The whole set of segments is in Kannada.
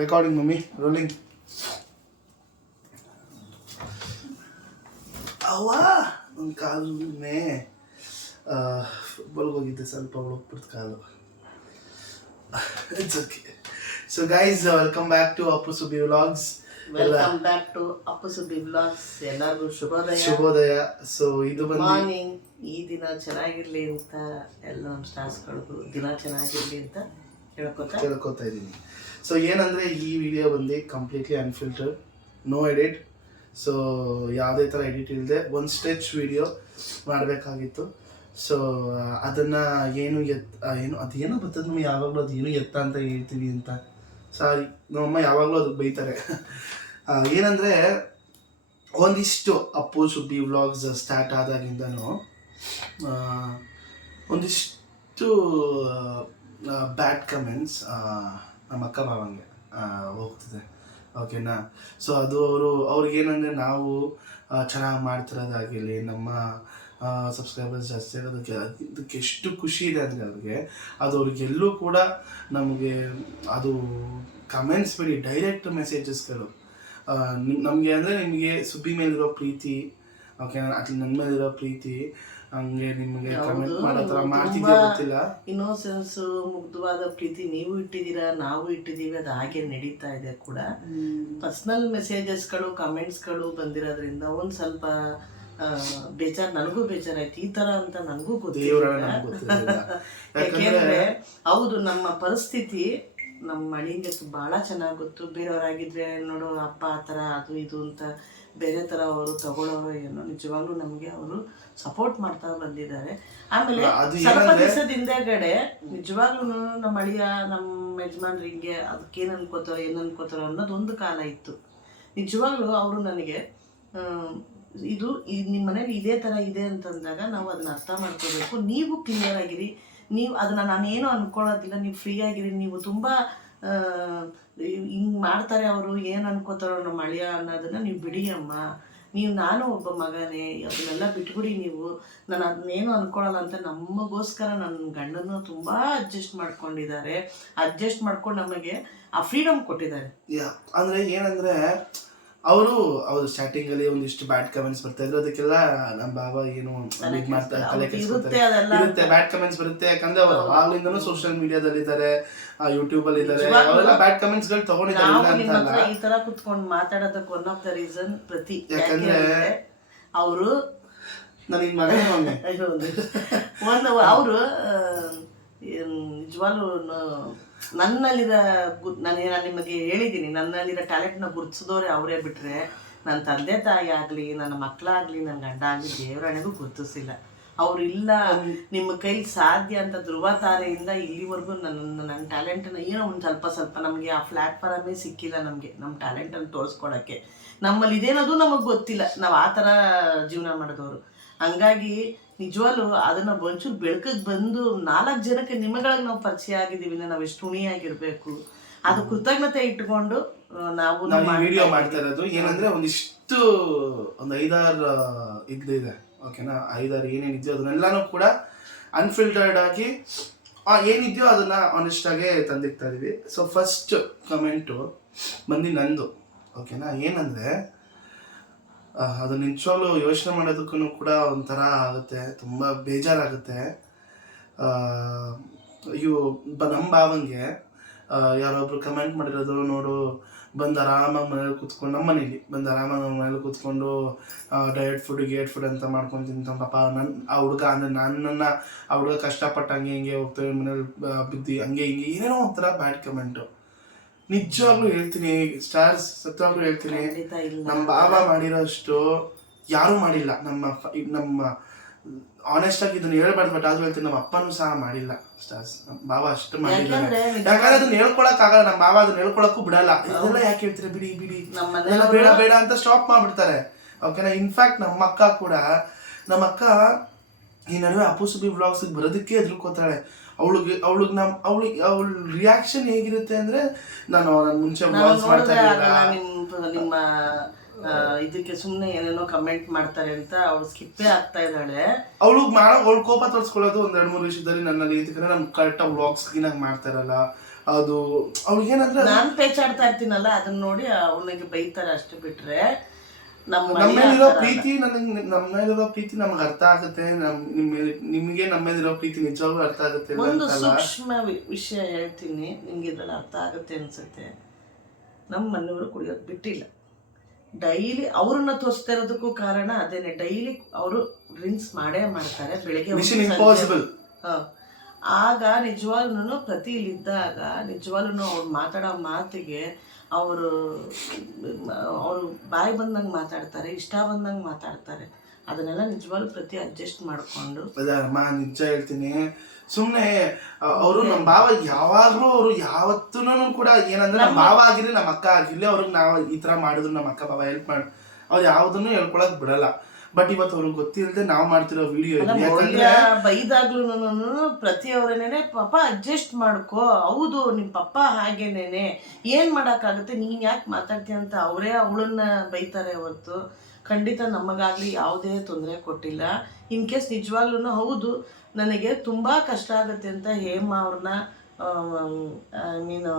Recording mummy rolling. ಅವ್ವ ನನ್ನ ಕಾಲೇ ಫುಟ್ಬಾಲ್ಗೆ ಹೋಗಿದ್ದೆ, ಸ್ವಲ್ಪ ಹೋಗ್ಬಿಡ್ತು ಕಾಲು. It's okay. So guys, welcome back to Appu Subbi vlogs. Welcome back to Appu Subbi vlogs. ಎಲ್ಲರಿಗೂ ಶುಭೋದಯ. ಸೊ ಇದು ಮಾರ್ನಿಂಗ್. ಈ ದಿನ ಚೆನ್ನಾಗಿರ್ಲಿ ಅಂತ ಎಲ್ಲ ನಮ್ಮ ಸ್ಟಾರ್ಸ್ಗಳಿಗೂ ದಿನ ಚೆನ್ನಾಗಿರ್ಲಿ ಅಂತ ಕೇಳ್ಕೊತಾ ಇದ್ದೀನಿ. ಸೊ ಏನಂದರೆ ಈ ವಿಡಿಯೋ ಬಂದು completely unfiltered, no edit. So ಯಾವುದೇ ಥರ ಎಡಿಟ್ ಇಲ್ಲದೆ ಒಂದು ಸ್ಟೆಚ್ ವಿಡಿಯೋ ಮಾಡಬೇಕಾಗಿತ್ತು. ಸೊ ಅದನ್ನು ಏನು ಅದೇನೋ ಬರ್ತದೆ ನಮ್ಗೆ ಯಾವಾಗಲೂ ಅದು ಏನು ಎತ್ತ ಅಂತ ಹೇಳ್ತೀವಿ ಅಂತ. ಸಾರಿ, ನಮ್ಮಮ್ಮ ಯಾವಾಗಲೂ ಅದಕ್ಕೆ ಬೈತಾರೆ. ಏನಂದರೆ ಒಂದಿಷ್ಟು ಅಪ್ಪು ಸುಬ್ಬಿ ವ್ಲಾಗ್ಸ್ ಸ್ಟಾರ್ಟ್ ಆದಾಗಿಂದನೂ ಒಂದಿಷ್ಟು ಬ್ಯಾಡ್ ಕಮೆಂಟ್ಸ್ ನಮ್ಮ ಅಕ್ಕ ಭಾವಂಗೆ ಹೋಗ್ತಿದೆ, ಓಕೆನಾ. ಸೊ ಅದು ಅವ್ರಿಗೇನಂದರೆ ನಾವು ಚೆನ್ನಾಗಿ ಮಾಡ್ತಿರೋದಾಗಿರಲಿ, ನಮ್ಮ ಸಬ್ಸ್ಕ್ರೈಬರ್ಸ್ ಜಾಸ್ತಿ ಆಗೋದಕ್ಕೆ ಇದಕ್ಕೆ ಎಷ್ಟು ಖುಷಿ ಇದೆ ಅಂದರೆ ಅವ್ರಿಗೆಲ್ಲೂ ಕೂಡ ನಮಗೆ ಅದು ಕಮೆಂಟ್ಸ್ ಬಿಡಿ, ಡೈರೆಕ್ಟ್ ಮೆಸೇಜಸ್ಗಳು ನಮಗೆ ಅಂದರೆ ನಿಮಗೆ ಸುಬ್ಬಿ ಮೇಲಿರೋ ಪ್ರೀತಿ, ಓಕೆ, ಅಥವಾ ನನ್ನ ಮೇಲಿರೋ ಪ್ರೀತಿ, ಹಂಗೆ ನಿಮಗೆ ಕಮೆಂಟ್ ಮಾಡೋ ಥರ ಮಾಡ್ತಿದ್ಯಾ ಗೊತ್ತಿಲ್ಲ. ಇನ್ನೋಸೆನ್ಸು, ಮುಗ್ಧವಾದ ಪ್ರೀತಿ ನೀವು ಇಟ್ಟಿದ್ದೀರಾ, ನಾವು ಇಟ್ಟಿದ್ದೀವಿ, ಅದು ಹಾಗೆ ನಡೀತಾ ಇದೆ ಕೂಡ. ಪರ್ಸ್ನಲ್ ಮೆಸೇಜಸ್ಗಳು, ಕಮೆಂಟ್ಸ್ಗಳು ಬಂದಿರೋದ್ರಿಂದ ಒಂದು ಸ್ವಲ್ಪ ಬೇಜಾರು, ನನಗೂ ಬೇಜಾರಾಯ್ತು. ಈ ಥರ ಅಂತ ನನಗೂ ಗೊತ್ತಿಲ್ಲ. ಯಾಕೆಂದರೆ ಹೌದು, ನಮ್ಮ ಪರಿಸ್ಥಿತಿ ನಮ್ಮ ಮಳಿಗೆ ಭಾಳ ಚೆನ್ನಾಗಿ ಗೊತ್ತು. ಬೇರೆಯವರಾಗಿದ್ದರೆ ನೋಡು ಅಪ್ಪ ಆ ಥರ ಅದು ಇದು ಅಂತ ಬೇರೆ ಥರ ಅವರು ತಗೊಳ್ಳೋರು ಏನೋ, ನಿಜವಾಗ್ಲೂ ನಮಗೆ ಅವರು ಸಪೋರ್ಟ್ ಮಾಡ್ತಾ ಬಂದಿದ್ದಾರೆ. ಆಮೇಲೆ ಸ್ವಲ್ಪ ದಿವಸದಿಂದಗಡೆ ನಿಜವಾಗ್ಲೂ ನಮ್ಮ ಅಳಿಯ, ನಮ್ಮ ಯಜಮಾನ್ರು ಹಿಂಗೆ ಅದಕ್ಕೇನು ಅನ್ಕೋತಾರೋ ಏನು ಅನ್ಕೋತಾರೋ ಅನ್ನೋದು ಒಂದು ಕಾಲ ಇತ್ತು. ನಿಜವಾಗ್ಲೂ ಅವರು ನನಗೆ ಇದು ನಿಮ್ಮ ಮನೇಲಿ ಇದೇ ಥರ ಇದೆ ಅಂತಂದಾಗ ನಾವು ಅದನ್ನ ಅರ್ಥ ಮಾಡ್ಕೋಬೇಕು. ನೀವು ಕ್ಲಿಯರ್ ಆಗಿರಿ, ನೀವು ಅದನ್ನು ನಾನೇನು ಅನ್ಕೊಳ್ಳೋದಿಲ್ಲ, ನೀವು ಫ್ರೀ ಆಗಿರಿ. ನೀವು ತುಂಬ ಹಿಂಗೆ ಮಾಡ್ತಾರೆ ಅವರು, ಏನು ಅನ್ಕೋತಾರೋ ನಮ್ಮ ಅಳಿಯ ಅನ್ನೋದನ್ನು ನೀವು ಬಿಡಿ ಅಮ್ಮ. ನಾನು ಒಬ್ಬ ಮಗನೇ, ಅದನ್ನೆಲ್ಲ ಬಿಟ್ಬಿಡಿ ನೀವು. ನಾನು ಅದನ್ನೇನು ಅನ್ಕೊಳ್ಳಲ್ಲ ಅಂತ ನಮಗೋಸ್ಕರ ನನ್ನ ಗಂಡನ್ನು ತುಂಬ ಅಡ್ಜಸ್ಟ್ ಮಾಡ್ಕೊಂಡಿದ್ದಾರೆ. ಅಡ್ಜಸ್ಟ್ ಮಾಡ್ಕೊಂಡು ನಮಗೆ ಆ ಫ್ರೀಡಮ್ ಕೊಟ್ಟಿದ್ದಾರೆ. ಅಂದರೆ ಏನಂದರೆ ಅವರು ಸ್ಟಾರ್ಟಿಂಗಲ್ಲಿ ಒಂದಿಷ್ಟು ಬ್ಯಾಡ್ ಕಮೆಂಟ್ಸ್ ಬರ್ತಾ ಇದ್ರು, ಅದಕ್ಕೆಲ್ಲ ನಮ್ಮ ಬಾಬಾ ಏನು ಮಾಡ್ತಾರೆ, ಇರುತ್ತೆ ಬ್ಯಾಡ್ ಕಮೆಂಟ್ಸ್ ಬರುತ್ತೆ. ಯಾಕಂದ್ರೆ ಅವರು ಆಗ್ಲಿಂದನೂ ಸೋಷಿಯಲ್ ಮೀಡಿಯಾದಲ್ಲಿ ಇದ್ದಾರೆ, ಯೂಟ್ಯೂಬ್ ಅಲ್ಲಿ ಇದ್ದಾರೆ, ಅವರೆಲ್ಲ ಬ್ಯಾಡ್ ಕಮೆಂಟ್ಸ್ ಗಳು ತಗೊಂಡಿದ್ದಾರೆ. ಈ ತರ ಕುತ್ಕೊಂಡು ಮಾತಾಡೋದಕ್ಕೆ ಒನ್ ಆಫ್ ದ ರೀಸನ್ ಪ್ರತಿ, ಯಾಕಂದ್ರೆ ಅವರು ನನಗೆ ಮಗನೇ ಒಂದು ಅವರು ನಿಜವಾಗ್ಲೂ ನನ್ನಲ್ಲಿರೋ ನಾನು ನಿಮಗೆ ಹೇಳಿದ್ದೀನಿ, ನನ್ನಲ್ಲಿರೋ ಟ್ಯಾಲೆಂಟ್ನ ಗುರುತಿಸಿದವ್ರೆ ಅವರೇ ಬಿಟ್ಟರೆ ನನ್ನ ತಂದೆ ತಾಯಿ ಆಗಲಿ, ನನ್ನ ಮಕ್ಕಳಾಗಲಿ, ನನ್ನ ಗಂಡ ಆಗಲಿ ದೇವರಾಣೆಗೂ ಗುರುತಿಸಿಲ್ಲ. ಅವರು ಇಲ್ಲ ನಿಮ್ಮ ಕೈಲಿ ಸಾಧ್ಯ ಅಂತ ಧ್ರುವ ತಾರೆಯಿಂದ ಇಲ್ಲಿವರೆಗೂ ನನ್ನ ಟ್ಯಾಲೆಂಟನ್ನು ಏನೋ ಒಂದು ಸ್ವಲ್ಪ ನಮಗೆ ಆ ಪ್ಲ್ಯಾಟ್ಫಾರ್ಮೇ ಸಿಕ್ಕಿಲ್ಲ ನಮಗೆ, ನಮ್ಮ ಟ್ಯಾಲೆಂಟನ್ನು ತೋರಿಸ್ಕೊಳಕ್ಕೆ. ನಮ್ಮಲ್ಲಿ ಇದೇನದು ನಮಗೆ ಗೊತ್ತಿಲ್ಲ, ನಾವು ಆ ಥರ ಜೀವನ ಮಾಡಿದವರು. ಹಂಗಾಗಿ ನಿಜವಾಗ್ಲೂ ಅದನ್ನು ಒಂಚೂರು ಬೆಳಕಿಗೆ ಬಂದು 4 ಜನಕ್ಕೆ ನಿಮಗಳಿಗೆ ನಾವು ಪರಿಚಯ ಆಗಿದ್ದೀವಿ, ನಾವು ಎಷ್ಟು ಹುಣಿಯಾಗಿರ್ಬೇಕು. ಅದು ಕೃತಜ್ಞತೆ ಇಟ್ಕೊಂಡು ನಾವು ವಿಡಿಯೋ ಮಾಡ್ತಾ ಇರೋದು. ಏನಂದ್ರೆ ಒಂದಿಷ್ಟು ಒಂದು 5-6 ಇದೆ, ಓಕೆನಾ. 5-6 ಏನೇನಿದೆಯೋ ಅದನ್ನೆಲ್ಲಾನು ಕೂಡ ಅನ್ಫಿಲ್ಟರ್ಡ್ ಆಗಿ ಏನಿದೆಯೋ ಅದನ್ನ ಆನೆಸ್ಟ್ ಆಗೇ ತಂದಿರ್ತಾ ಇದೀವಿ. ಸೊ ಫಸ್ಟ್ ಕಮೆಂಟು ಬಂದು ನಂದು, ಓಕೆನಾ. ಏನಂದ್ರೆ ಅದು ನಿಜವಾಗ್ಲೂ ಯೋಚನೆ ಮಾಡೋದಕ್ಕೂ ಕೂಡ ಒಂಥರ ಆಗುತ್ತೆ, ತುಂಬ ಬೇಜಾರಾಗುತ್ತೆ. ನಮ್ಮ ಭಾವಂಗೆ ಯಾರೊಬ್ರು ಕಮೆಂಟ್ ಮಾಡಿರೋದು ನೋಡು, ಬಂದು ಆರಾಮಾಗಿ ಮನೇಲಿ ಕೂತ್ಕೊಂಡು, ನಮ್ಮ ಮನೇಲಿ ಬಂದು ಆರಾಮಾಗಿ ಮನೇಲಿ ಕೂತ್ಕೊಂಡು ಡಯಟ್ ಫುಡ್ ಅಂತ ಮಾಡ್ಕೊಂಡು ತಿಂತಾನೆ ಪಾಪ. ಆ ಹುಡುಗ ಅಂದರೆ ನನ್ನನ್ನು ಆ ಹುಡುಗ ಕಷ್ಟಪಟ್ಟು ಹಂಗೆ ಹೋಗ್ತೇವೆ ಮನೇಲಿ ಬಿದ್ದು ಹಂಗೆ ಹಿಂಗೆ ಏನೇನೋ ಒಂಥರ ಬ್ಯಾಡ್ ಕಮೆಂಟು. ನಿಜವಾಗ್ಲೂ ಹೇಳ್ತೀನಿ ಸ್ಟಾರ್ಸ್, ಸತ್ಯವಾಗ್ಲೂ ಹೇಳ್ತೀನಿ, ನಮ್ಮ ಬಾಬಾ ಮಾಡಿರೋಷ್ಟು ಯಾರೂ ಮಾಡಿಲ್ಲ. ನಮ್ಮ ಆನೆಸ್ಟ್ ಆಗಿ ಇದನ್ನ ಹೇಳ್ಬಾರ್ದು, ಬಟ್ ಆದ್ರೂ ಹೇಳ್ತೀನಿ, ನಮ್ಮ ಅಪ್ಪನೂ ಸಹ ಮಾಡಿಲ್ಲ ಸ್ಟಾರ್ಸ್. ನಮ್ಮ ಬಾಬಾ ಅಷ್ಟು ಮಾಡಿದ್ದಾರೆ. ಯಾಕಂದ್ರೆ ಅದನ್ನ ಹೇಳ್ಕೊಳಕ್ ಆಗಲ್ಲ, ನಮ್ಮ ಬಾಬಾ ಅದನ್ನ ಹೇಳ್ಕೊಳಕ್ಕೂ ಬಿಡಲ್ಲ. ಇದೆಲ್ಲ ಯಾಕೆ ಹೇಳ್ತೀರಾ, ಬಿಡಿ ಬೇಡ ಅಂತ ಸ್ಟಾಪ್ ಮಾಡ್ಬಿಡ್ತಾರೆ, ಓಕೆನಾ. ಇನ್ಫ್ಯಾಕ್ಟ್ ನಮ್ಮ ಅಕ್ಕ ಈ ನಡುವೆ ಅಪ್ಪು ಸುಬ್ಬಿ ವ್ಲಾಗ್ಸ್ಗೆ ಬರೋದಕ್ಕೆ ಹೆದರ್ಕೋತಾಳೆ. ಅವಳ ರಿಯಾಕ್ಷನ್ ಹೇಗಿರುತ್ತೆ ಅಂದ್ರೆ, ನಾನು ಮುಂಚೆ ವ್ಲಾಗ್ಸ್ ಮಾಡ್ತಾ ನಿಮ್ಮ ಇದಕ್ಕೆ ಸುಮ್ಮನೆ ಏನೇನೋ ಕಮೆಂಟ್ ಮಾಡ್ತಾರೆ ಅಂತ ಅವಳು ಸ್ಕಿಪ್ಪೇ ಆಗ್ತಾ ಇದ್ದಾಳೆ. ಅವಳು ಕೋಪ ತೋರಿಸ್ಕೊಳ್ಳೋದು 1-2-3 ವಿಷಯದಲ್ಲಿ ನನ್ನಲ್ಲಿ, ಯಾಕಂದ್ರೆ ನಾನು ಕರೆಕ್ಟಾಗಿ ವ್ಲಾಗ್ಸ್ ಕ್ಲೀನಾಗಿ ಮಾಡ್ತಾ ಇರಲ್ಲ, ಅದು ಅವ್ಳಿಗೇನಂದ್ರೆ ನಾನು ಪೇಚಾಡ್ತಾ ಇರ್ತೀನಲ್ಲ ಅದನ್ನ ನೋಡಿ ಅವನಿಗೆ ಬೈತಾರೆ ಅಷ್ಟೇ, ಬಿಟ್ರೆ ನಮ್ಮೇಲಿರೋ ಪ್ರೀತಿ ನಮ್ಮೇಲಿರೋ ಪ್ರೀತಿ ನಮ್ಗೆ ಅರ್ಥ ಆಗುತ್ತೆ. ನಿಮ್ಗೆ ನಮ್ಮೇಲಿರೋ ಪ್ರೀತಿ ನಿಜವಾಗ್ಲೂ ಅರ್ಥ ಆಗುತ್ತೆ. ಒಂದು ಸೂಕ್ಷ್ಮ ವಿಷಯ ಹೇಳ್ತೀನಿ, ನಿಮ್ಗೆ ಇದ್ರಲ್ಲಿ ಅರ್ಥ ಆಗುತ್ತೆ ಅನ್ಸುತ್ತೆ. ನಮ್ಮ ಮನೆಯವರು ಕುಡಿಯೋದು ಬಿಟ್ಟಿಲ್ಲ. ಡೈಲಿ ಅವ್ರನ್ನ ತೋರಿಸ್ತಾ ಇರೋದಕ್ಕೂ ಕಾರಣ ಅದೇನೆ. ಡೈಲಿ ಅವರು ಡ್ರಿಂಕ್ಸ್ ಮಾಡೇ ಮಾಡ್ತಾರೆ ಬೆಳಿಗ್ಗೆ. ಆಗ ನಿಜವಾಗ್ಲೂ ಪ್ರತಿ ಇಲ್ಲಿದ್ದಾಗ ನಿಜವಾಗ್ಲೂ ಅವ್ರು ಮಾತಾಡೋ ಮಾತಿಗೆ ಅವರು ಬಾಯಿ ಬಂದಂಗೆ ಮಾತಾಡ್ತಾರೆ, ಇಷ್ಟ ಬಂದಂಗೆ ಮಾತಾಡ್ತಾರೆ. ಅದನ್ನೆಲ್ಲ ನಿಜವಾಗ್ಲೂ ಪ್ರತಿ ಅಡ್ಜಸ್ಟ್ ಮಾಡಿಕೊಂಡು ಅಮ್ಮ ನಿಜ ಹೇಳ್ತೀನಿ. ಸುಮ್ಮನೆ ಅವರು ನಮ್ಮ ಭಾವ ಯಾವಾಗಲೂ ಅವರು ಯಾವತ್ತೂ ಕೂಡ ಏನಂದ್ರೆ ನಮ್ಮ ಭಾವ ಆಗಿರಲಿ ನಮ್ಮ ಅಕ್ಕ ಆಗಿರಲಿ ಅವ್ರಿಗೆ ನಾವು ಈ ಥರ ಮಾಡಿದ್ರು ನಮ್ಮ ಅಕ್ಕ ಭಾವ ಹೆಲ್ಪ್ ಮಾಡಿ ಅವ್ರು ಯಾವುದನ್ನು ಹೇಳ್ಕೊಳಕ್ ಬಿಡಲ್ಲ. ಬಟ್ ಇವತ್ತು ಅವ್ರಿಗೆ ಗೊತ್ತಿಲ್ಲದೆ ನಾವು ಮಾಡ್ತಿರೋ ವಿಡಿಯೋ ಬೈದಾಗ್ಲೂ ಪ್ರತಿಯವ್ರೇನೆ ಪಾಪ ಅಡ್ಜಸ್ಟ್ ಮಾಡ್ಕೋ, ಹೌದು ನಿಮ್ಮ ಪಪ್ಪ ಹಾಗೇನೇನೆ, ಏನು ಮಾಡೋಕ್ಕಾಗುತ್ತೆ, ನೀನು ಯಾಕೆ ಮಾತಾಡ್ತೀಯ ಅಂತ ಅವರೇ ಅವಳನ್ನ ಬೈತಾರೆ ಹೊರತು ಖಂಡಿತ ನಮಗಾಗಲಿ ಯಾವುದೇ ತೊಂದರೆ ಕೊಟ್ಟಿಲ್ಲ. ಇನ್ ಕೇಸ್ ನಿಜವಾಗ್ಲೂ ಹೌದು ನನಗೆ ತುಂಬ ಕಷ್ಟ ಆಗುತ್ತೆ ಅಂತ ಹೇಮ ಅವ್ರನ್ನ ನೀನು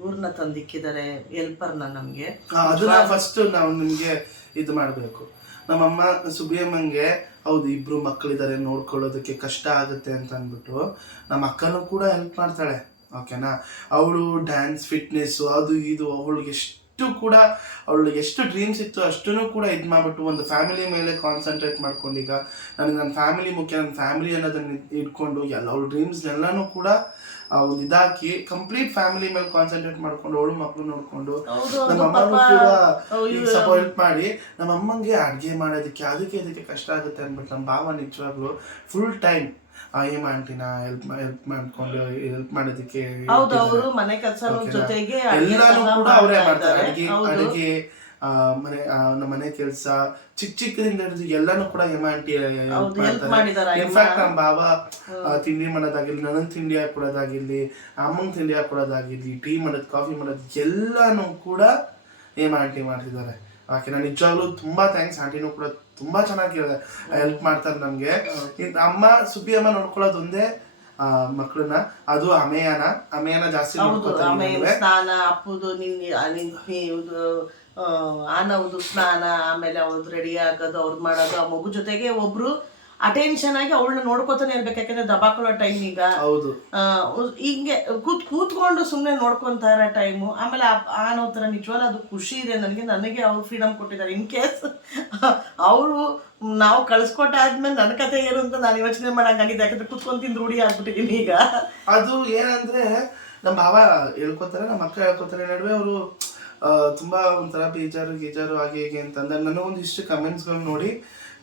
ಇವ್ರನ್ನ ತಂದಿಕ್ಕಿದ್ದಾರೆ ಹೆಲ್ಪರ್ನ ನಮಗೆ. ಅದನ್ನ ಫಸ್ಟ್ ನಾವು ನಿಮಗೆ ಇದು ಮಾಡಬೇಕು. ನಮ್ಮಮ್ಮ ಸುಬ್ಬಿಯಮ್ಮಂಗೆ ಹೌದು ಇಬ್ರು ಮಕ್ಕಳಿದ್ದಾರೆ ನೋಡ್ಕೊಳ್ಳೋದಕ್ಕೆ ಕಷ್ಟ ಆಗುತ್ತೆ ಅಂತ ಅಂದ್ಬಿಟ್ಟು ನಮ್ಮ ಅಕ್ಕನೂ ಕೂಡ ಹೆಲ್ಪ್ ಮಾಡ್ತಾಳೆ. ಓಕೆನಾ, ಅವಳು ಡ್ಯಾನ್ಸ್ ಫಿಟ್ನೆಸ್ಸು ಅದು ಇದು ಅವಳಿಗೆ ಅವಳಿಗೆ ಎಷ್ಟು ಡ್ರೀಮ್ಸ್ ಇತ್ತು ಅಷ್ಟನ್ನು ಕೂಡ ಇದು ಮಾಡ್ಬಿಟ್ಟು ಒಂದು ಫ್ಯಾಮಿಲಿ ಮೇಲೆ ಕಾನ್ಸಂಟ್ರೇಟ್ ಮಾಡ್ಕೊಂಡು ಈಗ ನನಗೆ ನನ್ನ ಫ್ಯಾಮಿಲಿ ಮುಖ್ಯ, ನನ್ನ ಫ್ಯಾಮಿಲಿ ಅನ್ನೋದನ್ನ ಇಟ್ಕೊಂಡು ಅವಳ ಡ್ರೀಮ್ಸ್ ಎಲ್ಲನೂ ಕೂಡ ಒಂದು ಇದಾಕಿ ಕಂಪ್ಲೀಟ್ ಫ್ಯಾಮಿಲಿ ಮೇಲೆ ಕಾನ್ಸಂಟ್ರೇಟ್ ಮಾಡ್ಕೊಂಡು ಅವಳು ಮಕ್ಕಳು ನೋಡ್ಕೊಂಡು ನಮ್ಮ ಅಮ್ಮನೂ ಕೂಡ ಸ್ವಲ್ಪ ಹೆಲ್ಪ್ ಮಾಡಿ ನಮ್ಮ ಅಮ್ಮಂಗೆ ಅಡುಗೆ ಮಾಡೋದಕ್ಕೆ ಅದಕ್ಕೆ ಇದಕ್ಕೆ ಕಷ್ಟ ಆಗುತ್ತೆ ಅಂದ್ಬಿಟ್ಟು ನಮ್ಮ ಭಾವ ನಿಜವಾಗ್ಲೂ ಫುಲ್ ಟೈಮ್ ಏಮ ಆಂಟಿನ ಹೆಲ್ಪ್ ಮಾಡ್ಕೊಂಡು ಹೆಲ್ಪ್ ಮಾಡೋದಕ್ಕೆ ಎಲ್ಲಾನು ಕೂಡ ಅವರೇ ಮಾಡ್ತಾರೆ. ಅಡುಗೆ ನಮ್ಮ ಮನೆ ಕೆಲಸ ಚಿಕ್ಕದಿಂದ ಹಿಡಿದು ಎಲ್ಲಾನು ಕೂಡ ಹೇಮ ಆಂಟಿ ಮಾಡ್ತಾರೆ. ಇನ್ಫ್ಯಾಕ್ಟ್ ನಮ್ಮ ಬಾಬಾ ತಿಂಡಿ ಮಾಡೋದಾಗಿರ್ಲಿ, ನನಗೆ ತಿಂಡಿ ಹಾಕೊಡೋದಾಗಿರ್ಲಿ, ಅಮ್ಮಂಗೆ ತಿಂಡಿ ಹಾಕೊಡೋದಾಗಿರ್ಲಿ, ಟೀ ಮಾಡೋದು ಕಾಫಿ ಮಾಡೋದು ಎಲ್ಲಾನು ಕೂಡ ಹೇಮ ಆಂಟಿ ಮಾಡ್ತಿದ್ದಾರೆ. ಓಕೆ, ನಾನು ನಿಜವಾಗ್ಲೂ ತುಂಬಾ ಥ್ಯಾಂಕ್ಸ್. ಆಂಟಿನೂ ಕೂಡ ತುಂಬಾ ಚೆನ್ನಾಗಿ ಹೆಲ್ಪ್ ಮಾಡ್ತಾರೆ ನಮ್ಗೆ. ಅಮ್ಮ ಸುಬ್ಬಿ ಅಮ್ಮ ನೋಡ್ಕೊಳ್ಳೋದು ಒಂದೇ ಮಕ್ಕಳನ್ನ, ಅದು ಅಮೇಯನ ಜಾಸ್ತಿ ಸ್ನಾನ ಅಪ್ಪುದು ಆನವ್ದು ಸ್ನಾನ, ಆಮೇಲೆ ಅವ್ರದ್ದು ರೆಡಿ ಆಗೋದು, ಅವ್ರದ್ದು ಮಾಡೋದು, ಆ ಮಗು ಜೊತೆಗೆ ಒಬ್ರು ಅಟೆನ್ಷನ್ ಆಗಿ ಅವಳನ್ನ ನೋಡ್ಕೋತಾನೆ ಇರ್ಬೇಕು. ಯಾಕಂದ್ರೆ ದಬಾಕೊಳ್ಳೋ ಟೈಮ್ ಈಗ ಹಿಂಗೆ ಕೂತ್ಕೊಂಡು ಸುಮ್ಮನೆ ನೋಡ್ಕೊಂತ ಇರೋ ಟೈಮು. ಆಮೇಲೆ ಅನ್ನೋ ಥರ ನಿಜವಾಗ್ಲೂ ಅದು ಖುಷಿ ಇದೆ ನನಗೆ ಅವ್ರು ಫ್ರೀಡಮ್ ಕೊಟ್ಟಿದ್ದಾರೆ. ಇನ್ ಕೇಸ್ ಅವರು ನಾವು ಕಳ್ಸ್ಕೊಟ್ಟಾದ್ಮೇಲೆ ನನ್ನ ಕತೆ ಏನು ಅಂತ ನಾನು ಯೋಚನೆ ಮಾಡಂಗಾಗಿದೆ. ಯಾಕಂದ್ರೆ ಕೂತ್ಕೊಂಡು ತಿಂದು ರೂಢಿ ಆಗ್ಬಿಟ್ಟಿದ್ದೀನಿ ಈಗ. ಅದು ಏನಂದ್ರೆ ನಮ್ಮ ಭಾವ ಹೇಳ್ಕೊತಾರೆ, ನಮ್ಮ ಅಕ್ಕ ಹೇಳ್ಕೊತಾರೆ, ನಡುವೆ ಅವರು ತುಂಬಾ ಒಂಥರ ಬೇಜಾರು ಹಾಗೆ ಹೀಗೆ ಅಂತಂದ್ರೆ ನನಗೊಂದಿಷ್ಟು ಕಮೆಂಟ್ಸ್ಗಳು ನೋಡಿ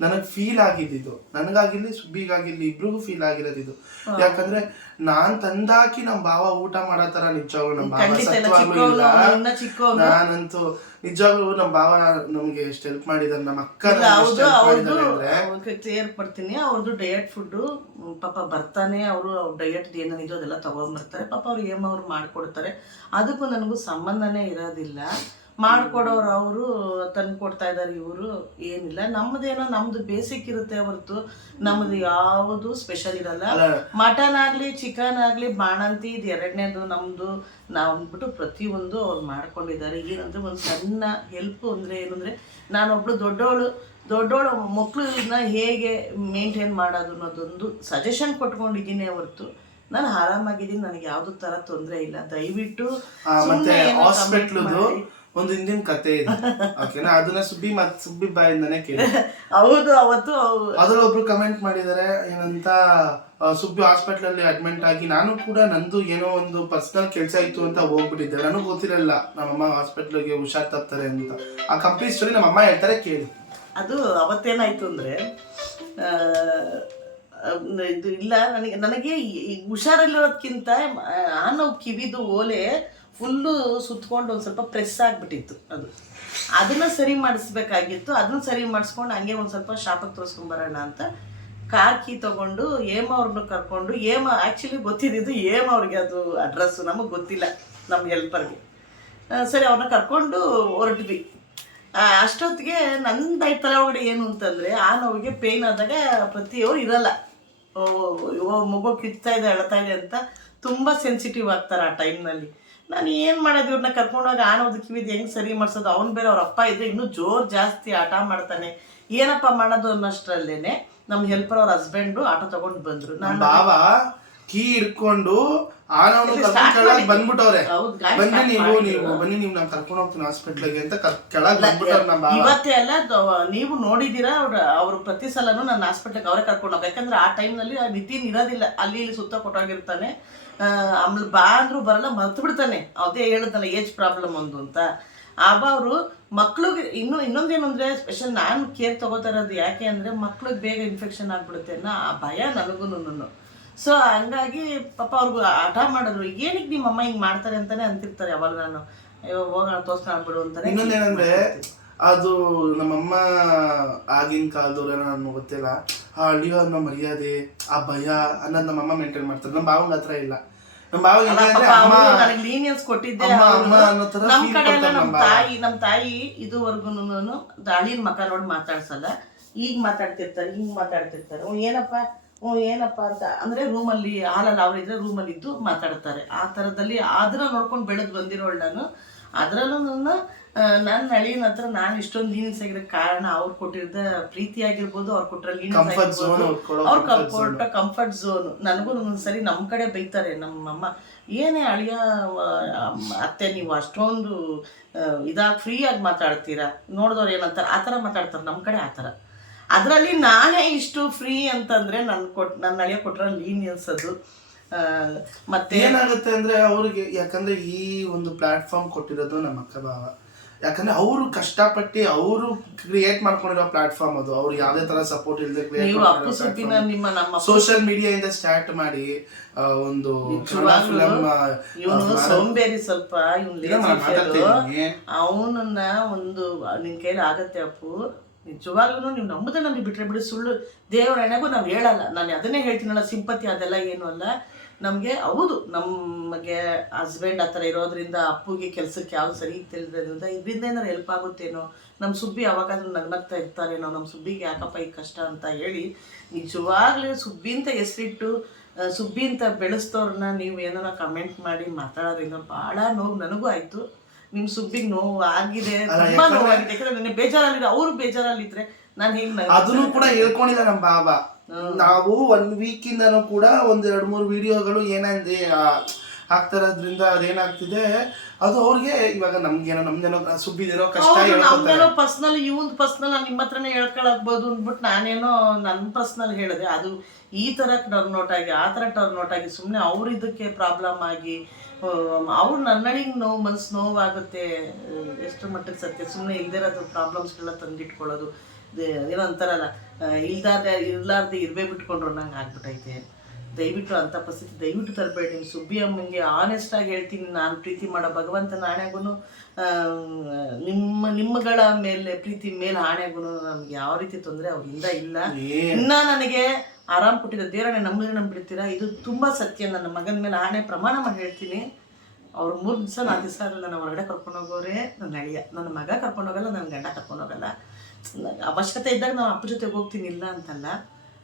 ನನಗೆ ಫೀಲ್ ಆಗಿದ್ದು, ನನಗಾಗಿರ್ಲಿ ಸುಬ್ಬಿಗಾಗಿರ್ಲಿ ಇಬ್ರಿಗೂ ಫೀಲ್ ಆಗಿರೋದಿದು. ಯಾಕಂದ್ರೆ ನಾನ್ ತಂದಾಕಿ ನಮ್ಮ ಭಾವ ಊಟ ಮಾಡೋ ತರ ನಿಜವಾಗ್ಲು ನಮ್ಮ ಭಾವ ಸತ್ವಾಗ್ಲೂ ಇಲ್ಲ. ನಾನಂತೂ ನಿಜವಾಗ್ಲೂ ನಮ್ಮ ಭಾವ ನಮ್ಗೆ ಎಷ್ಟು ಹೆಲ್ಪ್ ಮಾಡಿದಾರೆ, ನಮ್ಮ ಅಕ್ಕ ಕ್ಲಿಯರ್ ಪಡ್ತೀನಿ. ಅವ್ರದ್ದು ಡಯಟ್ ಫುಡ್ ಪಾಪ ಬರ್ತಾನೆ, ಅವರು ಡಯಟ್ ಏನಿದೋ ಅದೆಲ್ಲ ತಗೊಂಡ್ಬರ್ತಾರೆ. ಪಾಪ ಅವ್ರು ಅವ್ರು ಮಾಡ್ಕೊಡ್ತಾರೆ. ಅದಕ್ಕೂ ನನಗೂ ಸಂಬಂಧನೇ ಇರೋದಿಲ್ಲ. ಮಾಡ್ಕೊಡೋರು ಅವರು ತಂದು ಕೊಡ್ತಾ ಇದ್ದಾರೆ, ಇವರು ಏನಿಲ್ಲ. ನಮ್ದು ಬೇಸಿಕ್ ಇರುತ್ತೆ ಹೊರತು ನಮ್ದು ಯಾವುದು ಸ್ಪೆಷಲ್ ಇರಲ್ಲ. ಮಟನ್ ಆಗ್ಲಿ ಚಿಕನ್ ಆಗ್ಲಿ ಬಾಣಂತಿ ಇದು ಎರಡನೇದು ನಮ್ದು. ನಾವು ಅಂದ್ಬಿಟ್ಟು ಪ್ರತಿಯೊಂದು ಅವ್ರು ಮಾಡ್ಕೊಂಡಿದ್ದಾರೆ. ಏನಂದ್ರೆ ಒಂದು ಸಣ್ಣ ಹೆಲ್ಪ್ ಅಂದ್ರೆ ಏನಂದ್ರೆ ನಾನೊಬ್ಳು ದೊಡ್ಡೋಳು ಮಕ್ಕಳನ್ನ ಹೇಗೆ ಮೇಂಟೈನ್ ಮಾಡೋದು ಅನ್ನೋದೊಂದು ಸಜೆಷನ್ ಕೊಟ್ಕೊಂಡಿದ್ದೀನಿ ಹೊರತು ನಾನು ಆರಾಮಾಗಿದ್ದೀನಿ, ನನಗೆ ಯಾವ್ದು ತರ ತೊಂದರೆ ಇಲ್ಲ. ದಯವಿಟ್ಟು ಒಂದು ಹಿಂದಿನ ಕತೆ ಇದೆ, ಓಕೆನಾ, ಅದನ್ನ ಸುಬ್ಬಿ ಬಾಯಿಂದಾನೆ ಕೇಳಿ. ಹೌದು, ಅವತ್ತು ಅದ್ರಲ್ಲಿ ಒಬ್ರು ಕಮೆಂಟ್ ಮಾಡಿದ್ದಾರೆ ಏನಂತ, ಸುಬ್ಬಿ ಹಾಸ್ಪಿಟಲ್ ಅಲ್ಲಿ ಅಡ್ಮಿಟ್ ಆಗಿ ನಾನು ಕೂಡ ನಂದು ಏನೋ ಒಂದು ಪರ್ಸನಲ್ ಕೆಲಸ ಇತ್ತು ಅಂತ ಹೋಗ್ಬಿಟ್ಟಿದ್ದೆ. ನನಗೆ ಗೊತ್ತಿರಲ್ಲ ನಮ್ಮಮ್ಮ ಹಾಸ್ಪಿಟ್ಲಿಗೆ ಹುಷಾರ್ ತಪ್ತಾರೆ ಅಂತ. ಆ ಕಂಪ್ಲೀಟ್ ಸ್ಟೋರಿ ನಮ್ಮಮ್ಮ ಹೇಳ್ತಾರೆ, ಕೇಳಿ. ಅದು ಅವತ್ತೇನಾಯ್ತು ಅಂದ್ರೆ ಇದು ಇಲ್ಲ, ನನಗೆ ಹುಷಾರಿಲ್ಲೋದಕ್ಕಿಂತ ನಾವು ಕಿವಿದು ಓಲೆ ಫುಲ್ಲು ಸುತ್ಕೊಂಡು ಒಂದು ಸ್ವಲ್ಪ ಪ್ರೆಸ್ ಆಗಿಬಿಟ್ಟಿತ್ತು. ಅದನ್ನು ಸರಿ ಮಾಡಿಸ್ಬೇಕಾಗಿತ್ತು. ಅದನ್ನು ಸರಿ ಮಾಡಿಸ್ಕೊಂಡು ಹಂಗೆ ಒಂದು ಸ್ವಲ್ಪ ಶಾಪಕ್ಕೆ ತೋರಿಸ್ಕೊಂಬರೋಣ ಅಂತ ಕಾರ್ ಕೀ ತೊಗೊಂಡು ಅವ್ರನ್ನ ಕರ್ಕೊಂಡು, ಆ್ಯಕ್ಚುಲಿ ಗೊತ್ತಿದ್ದು ಅವ್ರಿಗೆ ಅದು ಅಡ್ರೆಸ್ಸು ನಮಗೆ ಗೊತ್ತಿಲ್ಲ, ನಮ್ಮ ಹೆಲ್ಪರ್ಗೆ. ಸರಿ ಅವ್ರನ್ನ ಕರ್ಕೊಂಡು ಹೊರಟ್ವಿ. ಅಷ್ಟೊತ್ತಿಗೆ ನನ್ನ ತಲೆ ಒಳಗಡೆ ಏನು ಅಂತಂದರೆ ಆ ನೋವಿಗೆ ಪೇಯ್ನ್ ಆದಾಗ ಪ್ರತಿಯವರು ಇರಲ್ಲ, ಮಗು ಕಿತ್ತಾ ಇದೆ ಅಳ್ತಾ ಇದೆ ಅಂತ ತುಂಬ ಸೆನ್ಸಿಟಿವ್ ಆಗ್ತಾರೆ ಆ ಟೈಮ್ನಲ್ಲಿ. ನಾನು ಏನು ಮಾಡೋದು, ಇವ್ರನ್ನ ಕರ್ಕೊಂಡೋಗಿ ಆನೋದು ಕಿವಿದು ಹೆಂಗೆ ಸರಿ ಮಾಡಿಸೋದು. ಅವ್ನು ಬೇರೆ ಅವ್ರ ಅಪ್ಪ ಇದ್ದರೆ ಇನ್ನೂ ಜೋರು ಜಾಸ್ತಿ ಆಟ ಮಾಡ್ತಾನೆ. ಏನಪ್ಪ ಮಾಡೋದು ಅನ್ನೋಷ್ಟರಲ್ಲೇನೆ ನಮ್ಮ ಹೆಲ್ಪರ್ ಅವ್ರ ಹಸ್ಬೆಂಡು ಆಟೋ ತಗೊಂಡು ಬಂದರು. ನಾನು ಬಾವ ಕೀ ಹಿಡ್ಕೊಂಡು ಬಂದ್ಬಿಟ್ಟವ್ರೆ, ಬನ್ನಿ ನೀವು ನಾನು ಕರ್ಕೊಂಡು ಹೋಗ್ತೀನಿ ಹಾಸ್ಪಿಟ್ಲಿಗೆ ಅಂತ ಕೆಳಗೆ ಬಂದ್ಬಿಟ್ಟವ್ರೆ ನಮ್ಮ ಬಾವ. ಇವತ್ತೇ ಅಲ್ಲ, ನೀವು ನೋಡಿದ್ದೀರಾ ಅವ್ರು ಪ್ರತಿ ಸಲನೂ ನನ್ನ ಹಾಸ್ಪಿಟ್ಲಿಗೆ ಅವರೇ ಕರ್ಕೊಂಡು ಹೋಗಿ. ಯಾಕಂದ್ರೆ ಆ ಟೈಮ್ನಲ್ಲಿ ನಿತಿನ್ ಇರೋದಿಲ್ಲ, ಅಲ್ಲಿ ಇಲ್ಲಿ ಸುತ್ತ ಕೊಟ್ಟೋಗಿರ್ತಾನೆ. ಆಮೇಲೆ ಬಾ ಅಂದ್ರೂ ಬರಲ್ಲ, ಮರ್ತು ಬಿಡ್ತಾನೆ. ಅದೇ ಹೇಳಿದ್ನಲ್ಲ ಏಜ್ ಪ್ರಾಬ್ಲಮ್ ಒಂದು ಅಂತ. ಆಗ ಅವರು ಮಕ್ಳಿಗೆ ಇನ್ನೊಂದೇನು ಅಂದರೆ ಸ್ಪೆಷಲ್ ನಾನು ಕೇರ್ ತಗೋತಾ ಇರೋದು ಯಾಕೆ ಅಂದರೆ ಮಕ್ಳಿಗೆ ಬೇಗ ಇನ್ಫೆಕ್ಷನ್ ಆಗ್ಬಿಡುತ್ತೆ ಅನ್ನೋ ಆ ಭಯ ನನಗೂ. ಸೊ ಹಂಗಾಗಿ ಪಾಪ ಅವ್ರಿಗೂ ಆಟ ಮಾಡಿದ್ರು. ಏನಕ್ಕೆ ನಿಮ್ಮ ಅಮ್ಮ ಹಿಂಗೆ ಮಾಡ್ತಾರೆ ಅಂತಾನೆ ಅಂತಿರ್ತಾರೆ ಯಾವಾಗ. ನಾನು ಹೋಗೋಣ ತೋರ್ಸ್ಕೊಂಡ್ಬಿಡು ಅಂತಾರೆ. ಇನ್ನೊಂದೇನಂದ್ರೆ ಅದು ನಮ್ಮಮ್ಮ ಆಗಿನ ಕಾಲದವ್ರೇನೋ ನನಗೆ ಗೊತ್ತಿಲ್ಲ, ಆ ಹಳ್ಳಿಯೋ ಅನ್ನೋ ಮರ್ಯಾದೆ ಆ ಭಯ ಅನ್ನೋದು ನಮ್ಮಮ್ಮ ಮೇಂಟೈನ್ ಮಾಡ್ತಾರೆ. ನಮ್ಮ ಬಾವಂಗ ಹತ್ರ ಇಲ್ಲ. ನಮ್ಮ ಬಾವ ಲೀನಿಯನ್ಸ್ ಕೊಟ್ಟಿದ್ದೆ. ನಮ್ಮ ಕಡೆ ಎಲ್ಲ ನಮ್ಮ ತಾಯಿ ಇದುವರೆಗೂ ದಾಳಿನ ಮಕ ನೋಡಿ ಮಾತಾಡ್ಸಲ್ಲ. ಈಗ ಮಾತಾಡ್ತಿರ್ತಾರೆ, ಹಿಂಗೆ ಮಾತಾಡ್ತಿರ್ತಾರೆ. ಏನಪ್ಪ ಅಂತ ಅಂದರೆ ರೂಮಲ್ಲಿ ಹಾಲಲ್ಲಿ ಅವರಿದ್ರೆ ರೂಮಲ್ಲಿ ಇದ್ದು ಮಾತಾಡ್ತಾರೆ. ಆ ಥರದಲ್ಲಿ ಅದನ್ನ ನೋಡ್ಕೊಂಡು ಬೆಳೆದು ಬಂದಿರೋಳು ನಾನು. ಅದರಲ್ಲೂ ನನ್ನ ಅಳಿಯನ ಹತ್ರ ನಾನು ಇಷ್ಟೊಂದು ಲೀನಿಯನ್ಸ್ ಆಗಿರೋ ಕಾರಣ ಅವ್ರು ಕೊಟ್ಟಿದ್ದ ಪ್ರೀತಿ ಆಗಿರ್ಬೋದು, ಅವ್ರು ಕೊಟ್ಟಿರೋ ಲೀನಿಯನ್ಸ್ ಆಗಿರ್ಬೋದು, ಅವ್ರು ಕೊಟ್ಟ ಕಂಫರ್ಟ್ ಝೋನು. ನನಗೂ ಒಂದ್ಸರಿ ನಮ್ಮ ಕಡೆ ಬೈತಾರೆ ನಮ್ಮಮ್ಮ, ಏನೇ ಅಳಿಯ ಅತ್ತೆ ನೀವು ಅಷ್ಟೊಂದು ಇದಾಗಿ ಫ್ರೀಯಾಗಿ ಮಾತಾಡ್ತೀರಾ, ನೋಡಿದವ್ರು ಏನಂತಾರೆ ಆ ಥರ ಮಾತಾಡ್ತಾರೆ ನಮ್ಮ ಕಡೆ. ಆ ಥರ ಅದರಲ್ಲಿ ನಾನೇ ಇಷ್ಟು ಫ್ರೀ ಅಂತಂದರೆ ನನ್ನ ಅಳಿಯ ಕೊಟ್ಟಿರೋ ಲೀನಿಯನ್ಸ್ ಅದು. ಮತ್ತೆ ಏನಾಗುತ್ತೆ ಅಂದ್ರೆ ಅವ್ರಿಗೆ, ಯಾಕಂದ್ರೆ ಈ ಒಂದು ಪ್ಲಾಟ್ಫಾರ್ಮ್ ಕೊಟ್ಟಿರೋದು ನಮ್ಮ ಅಕ್ಕ ಬಾವ. ಯಾಕಂದ್ರೆ ಅವರು ಕಷ್ಟಪಟ್ಟು ಅವರು ಕ್ರಿಯೇಟ್ ಮಾಡ್ಕೊಂಡಿರೋ ಪ್ಲಾಟ್ಫಾರ್ಮ್ ಅದು. ಅವ್ರು ಯಾವುದೇ ತರ ಸಪೋರ್ಟ್ ಇಲ್ಲದೆ ಸೋಷಿಯಲ್ ಮೀಡಿಯಾ ಇಂದ ಸ್ಟಾರ್ಟ್ ಮಾಡಿ ಒಂದು ಸೋಂಬೇರಿ ಸ್ವಲ್ಪ ಅವನನ್ನ ಒಂದು ನಿನ್ ಕೈಲಿ ಆಗತ್ತೆ ಅಪ್ಪು. ನಿಜವಾಗ್ಲೂ ನೀವು ನಂಬುದೇ ನಮಗೆ ಬಿಟ್ರೆ ಬಿಡಿ, ಸುಳ್ಳು ದೇವರ ಎಣೆಗೂ ನಾವು ಹೇಳಲ್ಲ. ನಾನು ಅದನ್ನೇ ಹೇಳ್ತೀನಲ್ಲ, ಸಿಂಪತಿ ಅದೆಲ್ಲ ಏನೂ ಅಲ್ಲ ನಮಗೆ. ಹೌದು, ನಮಗೆ ಹಸ್ಬೆಂಡ್ ಆ ಥರ ಇರೋದ್ರಿಂದ ಅಪ್ಪುಗೆ ಕೆಲಸಕ್ಕೆ ಯಾವ್ದು ಸರಿ ತಿಳಿದ್ರಿಂದ ಇದರಿಂದ ಏನಾರು ಹೆಲ್ಪ್ ಆಗುತ್ತೇನೋ, ನಮ್ಮ ಸುಬ್ಬಿ ಯಾವಾಗಾದ್ರೂ ನಗ್ನಗ್ತಾ ಇರ್ತಾರೇನೋ, ನಮ್ಮ ಸುಬ್ಬಿಗೆ ಯಾಕಪ್ಪ ಈ ಕಷ್ಟ ಅಂತ ಹೇಳಿ ನಿಜವಾಗ್ಲೂ ಸುಬ್ಬಿ ಅಂತ ಹೆಸರಿಟ್ಟು ಸುಬ್ಬಿ ಅಂತ ಬೆಳೆಸ್ತವ್ರನ್ನ ನೀವು ಏನಾರ ಕಮೆಂಟ್ ಮಾಡಿ ಮಾತಾಡೋದ್ರಿಂದ ಭಾಳ ನೋವು ನನಗೂ ಆಯಿತು. ನಿಮ್ಮ ಸುಬ್ಬಿಗೆ ನೋವು ಆಗಿದೆ, ತುಂಬಾ ನೋವಾಗಿದೆ. ಯಾಕಂದ್ರೆ ನನಗೆ ಬೇಜಾರಲ್ಲಿದೆ, ಅವ್ರು ಬೇಜಾರಲ್ಲಿದ್ರೆ ನಾನು ಹೇಗೆ ಅದನ್ನು ಕೂಡ ಹೇಳ್ಕೊಂಡಿಲ್ಲ ನಮ್ಮ ಬಾಬಾ. ನಾವು 1 ವೀಕಿಂದನೂ ಕೂಡ 1-2-3 ವಿಡಿಯೋಗಳು ಏನಂದ್ರೆ ಆಗ್ತಾರೋದ್ರಿಂದ ಅದೇನಾಗ್ತಿದೆ ಅದು ಅವ್ರಿಗೆ ಇವಾಗ ನಮ್ದೇನೋ ಸುಬ್ಬಿದೇನೋ ಕಷ್ಟ ನಮ್ದೇನೋ ಪರ್ಸನಲ್ ಇವಂದು ಪರ್ಸನಲ್ ನಾನು ನಿಮ್ಮ ಹತ್ರನೇ ಹೇಳ್ಕೊಳಕ್ಬೋದು ಅಂದ್ಬಿಟ್ಟು ನಾನೇನೋ ನನ್ನ ಪರ್ಸನಲ್ ಹೇಳಿದೆ. ಅದು ಈ ಥರ ಟರ್ನ್ ಔಟ್ ಆಗಿ ಆ ಥರ ಟರ್ನ್ ಔಟ್ ಆಗಿ ಸುಮ್ಮನೆ ಅವ್ರು ಇದಕ್ಕೆ ಪ್ರಾಬ್ಲಮ್ ಆಗಿ ಅವ್ರು ನನ್ನಳಿಗೆ ಮನಸ್ಸು ನೋವಾಗುತ್ತೆ. ಎಷ್ಟು ಮಟ್ಟಿಗೆ ಸತ್ಯ, ಸುಮ್ಮನೆ ಇಲ್ದಿರೋದು ಪ್ರಾಬ್ಲಮ್ಸ್ಗೆಲ್ಲ ತಂದಿಟ್ಕೊಳ್ಳೋದು ಏನೋ ಅಂತಾರಲ್ಲ, ಇರ್ಲಾರ್ದೆ ಇರ್ಬೇ ಬಿಟ್ಕೊಂಡ್ರು ನಂಗೆ ಆಗ್ಬಿಟ್ಟೈತೆ. ದಯವಿಟ್ಟು ಅಂಥ ಪರಿಸ್ಥಿತಿ ದಯವಿಟ್ಟು ತರಬೇಡಿ. ನಿಮ್ಮ ಸುಬ್ಬಿ ಅಮ್ಮಂಗೆ ಆನೆಸ್ಟಾಗಿ ಹೇಳ್ತೀನಿ, ನಾನು ಪ್ರೀತಿ ಮಾಡೋ ಭಗವಂತನ ಆಣೆಗೂ ನಿಮ್ಮಗಳ ಮೇಲೆ ಪ್ರೀತಿ ಮೇಲೆ ಆಣೆಗೂ ನಮ್ಗೆ ಯಾವ ರೀತಿ ತೊಂದರೆ ಅವರಿಂದ ಇಲ್ಲ. ಇನ್ನು ನನಗೆ ಆರಾಮ್ ಕೊಟ್ಟಿದ್ದ ದೇವರನ್ನೇ ನಂಬಿಡ್ತೀರಾ, ಇದು ತುಂಬ ಸತ್ಯ. ನನ್ನ ಮಗನ ಮೇಲೆ ಆಣೆ ಪ್ರಮಾಣ ಮಾಡಿ ಹೇಳ್ತೀನಿ. ಅವ್ರು 3 ದಿವಸ 4 ದಿವಸ ಆಗಲ್ಲ ನಾನು ಹೊರಗಡೆ ಕರ್ಕೊಂಡೋಗೋರೆ ನನ್ನ ಅಳಿಯ. ನನ್ನ ಮಗ ಕರ್ಕೊಂಡೋಗಲ್ಲ, ನನ್ನ ಗಂಡ ಕರ್ಕೊಂಡೋಗಲ್ಲ. ಅವಶ್ಯಕತೆ ಇದ್ದಾಗ ನಾವು ಅಪ್ಪ ಜೊತೆಗೆ ಹೋಗ್ತೀನಿ, ಇಲ್ಲ ಅಂತಲ್ಲ.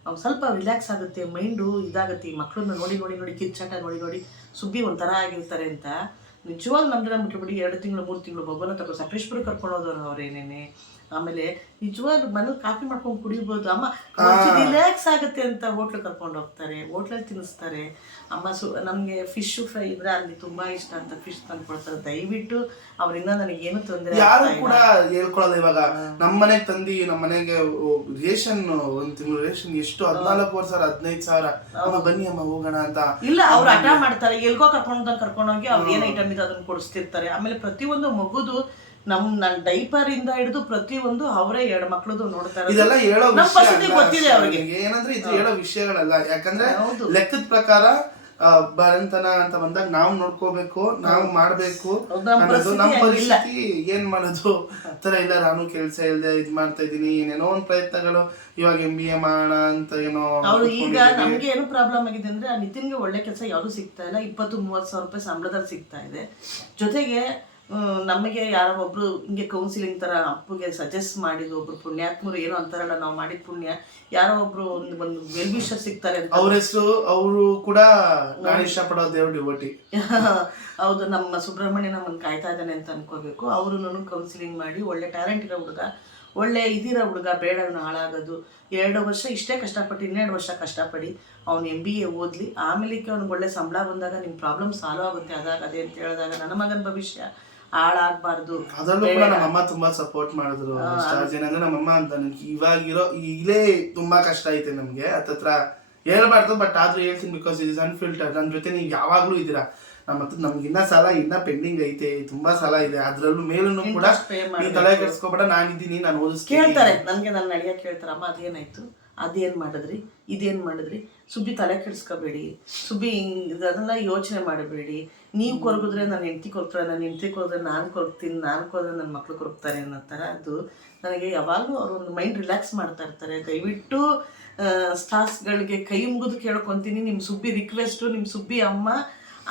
ಅವ್ನು ಸ್ವಲ್ಪ ರಿಲ್ಯಾಕ್ಸ್ ಆಗುತ್ತೆ, ಮೈಂಡು ಇದಾಗುತ್ತೆ. ಈ ಮಕ್ಕಳನ್ನ ನೋಡಿ ಕಿರ್ಚಾಟ ನೋಡಿ ಸುಬ್ಬಿ ಒಂಥರ ಆಗಿರ್ತಾರೆ ಅಂತ. ನಿಜವಾಗ್ಲೂ ನಮ್ದು ಬಿಟ್ಬಿಡಿ. 2 ತಿಂಗಳು 3 ತಿಂಗಳು ಮಗುನ ತಗೋ ಸಕಲೇಶ್ಪುರ ಕರ್ಕೊಂಡು ಹೋದವ್ರು ಅವ್ರೇನೇನೆ. ಆಮೇಲೆ ನಿಜವಾಗ್ಲೂ ಮನೇಲಿ ಕಾಫಿ ಮಾಡ್ಕೊಂಡು ಕುಡಿಬೋದು. ಅಮ್ಮ ರಿಲ್ಯಾಕ್ಸ್ ಆಗುತ್ತೆ ಅಂತ ಹೋಟ್ಲಿಗೆ ಕರ್ಕೊಂಡು ಹೋಗ್ತಾರೆ, ಹೋಟ್ಲಲ್ಲಿ ತಿನ್ನಿಸ್ತಾರೆ. ಅಮ್ಮ ನಮಗೆ ಫಿಶ್ ಫ್ರೈ ಇದ್ರೆ ಅಲ್ಲಿ ತುಂಬಾ ಇಷ್ಟ ಅಂತ ಫಿಶ್ ತಂದು ಕೊಡ್ತಾರೆ. ದಯವಿಟ್ಟು ಅವರಿಂದ ನನಗೇನು ತೊಂದರೆ ಯಾರು ಕೂಡ ಹೇಳ್ಕೊಳ್ಳೋದು. ಇವಾಗ ನಮ್ಮ ಮನೆಗೆ ತಂದು ನಮ್ಮ ಮನೆಗೆ ರೇಷನ್ 1 ತಿಂಗಳು ರೇಷನ್ ಎಷ್ಟು 14,000 15,000 ಬನ್ನಿ ಅಮ್ಮ ಹೋಗೋಣ ಅಂತ ಇಲ್ಲ. ಅವ್ರು ಹಠ ಮಾಡ್ತಾರೆ, ಎಲ್ಗೋ ಕರ್ಕೊಂಡೋಗಿ ಅವ್ರು ಏನ್ ಐಟಮ್ ಇದೆ ಅದನ್ನ ಕೊಡಿಸ್ತಿರ್ತಾರೆ. ಆಮೇಲೆ ಪ್ರತಿಯೊಂದು ಮಗುದು ನನ್ನ ಡೈಪರ್ ಇಂದ ಹಿಡಿದು ಪ್ರತಿಯೊಂದು ಅವರೇ 2 ಮಕ್ಳದು ನೋಡ್ತಾರೆ. ಇದೆಲ್ಲ ಹೇಳೋ ಗೊತ್ತಿದೆ ಅವ್ರಿಗೆ. ಏನಂದ್ರೆ ಇದು ಹೇಳೋ ವಿಷಯಗಳಲ್ಲ. ಯಾಕಂದ್ರೆ ಲೆಕ್ಕದ ಪ್ರಕಾರ ಬರಂತನ ಅಂತ ಬಂದಾಗ ನಾವು ನೋಡ್ಕೋಬೇಕು, ನಾವು ಮಾಡ್ಬೇಕು. ನಮ್ಮ ಪರಿಸ್ಥಿತಿ ಏನ್ ಮಾಡೋದು ತರ ಇಲ್ಲ. ನಾನು ಕೆಲ್ಸ ಇಲ್ದೆ ಇದ್ ಮಾಡ್ತಾ ಇದೀನಿ, ಏನೇನೋ ಒಂದ್ ಪ್ರಯತ್ನಗಳು. ಇವಾಗ MBA ಮಾಡೋಣ ಅಂತ ಏನೋ. ಅವ್ರು ಈಗ ನಮ್ಗೆ ಏನು ಪ್ರಾಬ್ಲಮ್ ಆಗಿದೆ ಅಂದ್ರೆ ನಿತಿನ್ಗೆ ಒಳ್ಳೆ ಕೆಲಸ ಯಾವ್ದು ಸಿಗ್ತಾ ಇಲ್ಲ. 20-30 ಸಾವಿರ ರೂಪಾಯಿ ಸಂಬಳದಲ್ಲಿ ಸಿಗ್ತಾ ಇದೆ. ಜೊತೆಗೆ ನಮಗೆ ಯಾರೋ ಒಬ್ರು ಹಿಂಗೆ ಕೌನ್ಸಿಲಿಂಗ್ ಥರ ಅಪ್ಪಗೆ ಸಜೆಸ್ಟ್ ಮಾಡಿದ್ದು ಒಬ್ರು ಪುಣ್ಯಾತ್ಮರು ಏನೋ ಅಂತಾರಲ್ಲ, ನಾವು ಮಾಡಿದ ಪುಣ್ಯ, ಯಾರೋ ಒಬ್ರು ಒಂದು ವೆಲ್ವಿಷರ್ ಸಿಗ್ತಾರೆ ಅಂತ. ಅವ್ರ ಹೆಸರು ಅವರು ಕೂಡ ನಾನು ಇಷ್ಟಪಡೋ ದೇವ್ರ ಡಿವೋಟಿ. ಹೌದು, ನಮ್ಮ ಸುಬ್ರಹ್ಮಣ್ಯ ನಮ್ಮನ್ನು ಕಾಯ್ತಾ ಇದ್ದಾನೆ ಅಂತ ಅನ್ಕೋಬೇಕು. ಅವರು ನನಗೆ ಕೌನ್ಸಿಲಿಂಗ್ ಮಾಡಿ ಒಳ್ಳೆ ಟ್ಯಾಲೆಂಟ್ ಇರೋ ಹುಡುಗ, ಒಳ್ಳೆ ಇದಿರೋ ಹುಡುಗ, ಬೇಡ ಅವನು ಹಾಳಾಗೋದು, 2 ವರ್ಷ ಇಷ್ಟೇ ಕಷ್ಟಪಟ್ಟು 12 ವರ್ಷ ಕಷ್ಟಪಡಿ ಅವ್ನು MBA ಓದಲಿ, ಆಮೇಲೆ ಅವ್ನಿಗೆ ಒಳ್ಳೆ ಸಂಬಳ ಬಂದಾಗ ನಿಮ್ಮ ಪ್ರಾಬ್ಲಮ್ ಸಾಲ್ವ್ ಆಗುತ್ತೆ ಅದೇ ಅಂತ ಹೇಳಿದಾಗ ನನ್ನ ಮಗನ ಭವಿಷ್ಯ ಹಾಳಾಗಬಾರ್ದು. ಅದರಲ್ಲೂ ಕೂಡ ನಮ್ಮಮ್ಮ ತುಂಬಾ ಸಪೋರ್ಟ್ ಮಾಡಿದ್ರು. ಏನಂದ್ರೆ ನಮ್ಮಮ್ಮ ಅಂತ ಇವಾಗಿರೋ ಇಲ್ಲೇ ತುಂಬಾ ಕಷ್ಟ ಐತೆ ನಮ್ಗೆ, ಹತ್ತತ್ರ ಹೇಳ್ಬಾರ್ದು, ಬಟ್ ಆದ್ರೂ ಹೇಳ್ತೀನಿ ಬಿಕಾಸ್ ಇಟ್ ಇಸ್ ಅನ್ಫಿಲ್ಟರ್ಡ್. ನನ್ನ ಜೊತೆ ನೀವು ಯಾವಾಗ್ಲೂ ಇದ್ದೀರಾ. ನಮ್ಗೆ ಇನ್ನ ಸಾಲ ಇನ್ನ ಪೆಂಡಿಂಗ್ ಐತೆ, ತುಂಬಾ ಸಾಲ ಇದೆ, ಅದ್ರಲ್ಲೂ ಮೇಲೂ ಕೂಡ ನೀವು ತಲೆ ಕೆಡಿಸ್ಕೊಬೇಡ, ನಾನಿದ್ದೀನಿ, ನಾನು ಓದಿಸ್ತೀನಿ. ಕೇಳ್ತಾರೆ ನನಗೆ, ನನ್ನ ಅಳಿಯ ಕೇಳ್ತಾರಮ್ಮ ಅದೇನಾಯ್ತು, ಅದೇನು ಮಾಡಿದ್ರಿ, ಇದೇನು ಮಾಡಿದ್ರಿ, ಸುಬ್ಬಿ ತಲೆ ಕೆಡಿಸ್ಕೋಬೇಡಿ, ಸುಬ್ಬಿ ಅದೆಲ್ಲ ಯೋಚನೆ ಮಾಡಬೇಡಿ, ನೀವು ಕೊರಗಿದ್ರೆ ನನ್ನ ಹೆಂಡತಿ ಕೊರಗ್ತಾರೆ, ನನ್ನ ಹೆಂಡತಿ ಕೊರಗಿದ್ರೆ ನಾನು ಕೊರಗ್ತೀನಿ, ನಾನು ಕೊರಗಿದ್ರೆ ನನ್ನ ಮಕ್ಳು ಕೊರಗ್ತಾರೆ ಅನ್ನೋ ಥರ. ಅದು ನನಗೆ ಯಾವಾಗಲೂ ಅವರು ಒಂದು ಮೈಂಡ್ ರಿಲ್ಯಾಕ್ಸ್ ಮಾಡ್ತಾ ಇರ್ತಾರೆ. ದಯವಿಟ್ಟು ಸ್ಟಾರ್ಸ್ಗಳಿಗೆ ಕೈ ಮುಗಿದು ಕೇಳ್ಕೊತೀನಿ, ನಿಮ್ಮ ಸುಬ್ಬಿ ರಿಕ್ವೆಸ್ಟು, ನಿಮ್ಮ ಸುಬ್ಬಿ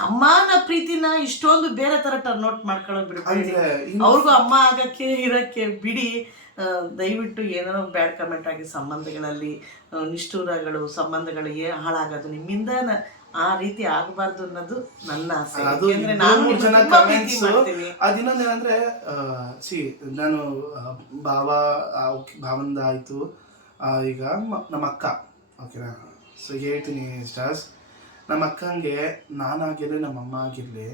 ಅಮ್ಮನ ಪ್ರೀತಿನ ಇಷ್ಟೊಂದು ಬೇರೆ ಥರ ಟರ್ನ್ಔಟ್ ಮಾಡ್ಕೊಳ್ಳೋ ಬಿಡಬೇಡಿ. ಅವ್ರಿಗೂ ಅಮ್ಮ ಆಗಕ್ಕೆ ಇರೋಕ್ಕೆ ಬಿಡಿ. ದಯವಿಟ್ಟು ಏನೋ ಬ್ಯಾಡ್ ಕಮೆಂಟ್ ಆಗಿ ಸಂಬಂಧಗಳಲ್ಲಿ ನಿಷ್ಠೂರಗಳು, ಸಂಬಂಧಗಳು ಹಾಳಾಗೋದು ನಿಮ್ಮಿಂದ ಆ ರೀತಿ ಆಗಬಾರ್ದು ಅನ್ನೋದು ನನ್ನ ಆಸೆ. ಅದಿನ್ನೊಂದೇನಂದ್ರೆ ನಾನು ಭಾವಂದ ಆಯ್ತು, ಈಗ ನಮ್ಮ ಅಕ್ಕ, ಓಕೆನಾ, ಸೊ ಹೇಳ್ತೀನಿ ಸ್ಟಾರ್ಸ್, ನಮ್ಮ ಅಕ್ಕಂಗೆ ನಾನಾಗಿರಲಿ ನಮ್ಮಮ್ಮ ಆಗಿರಲಿ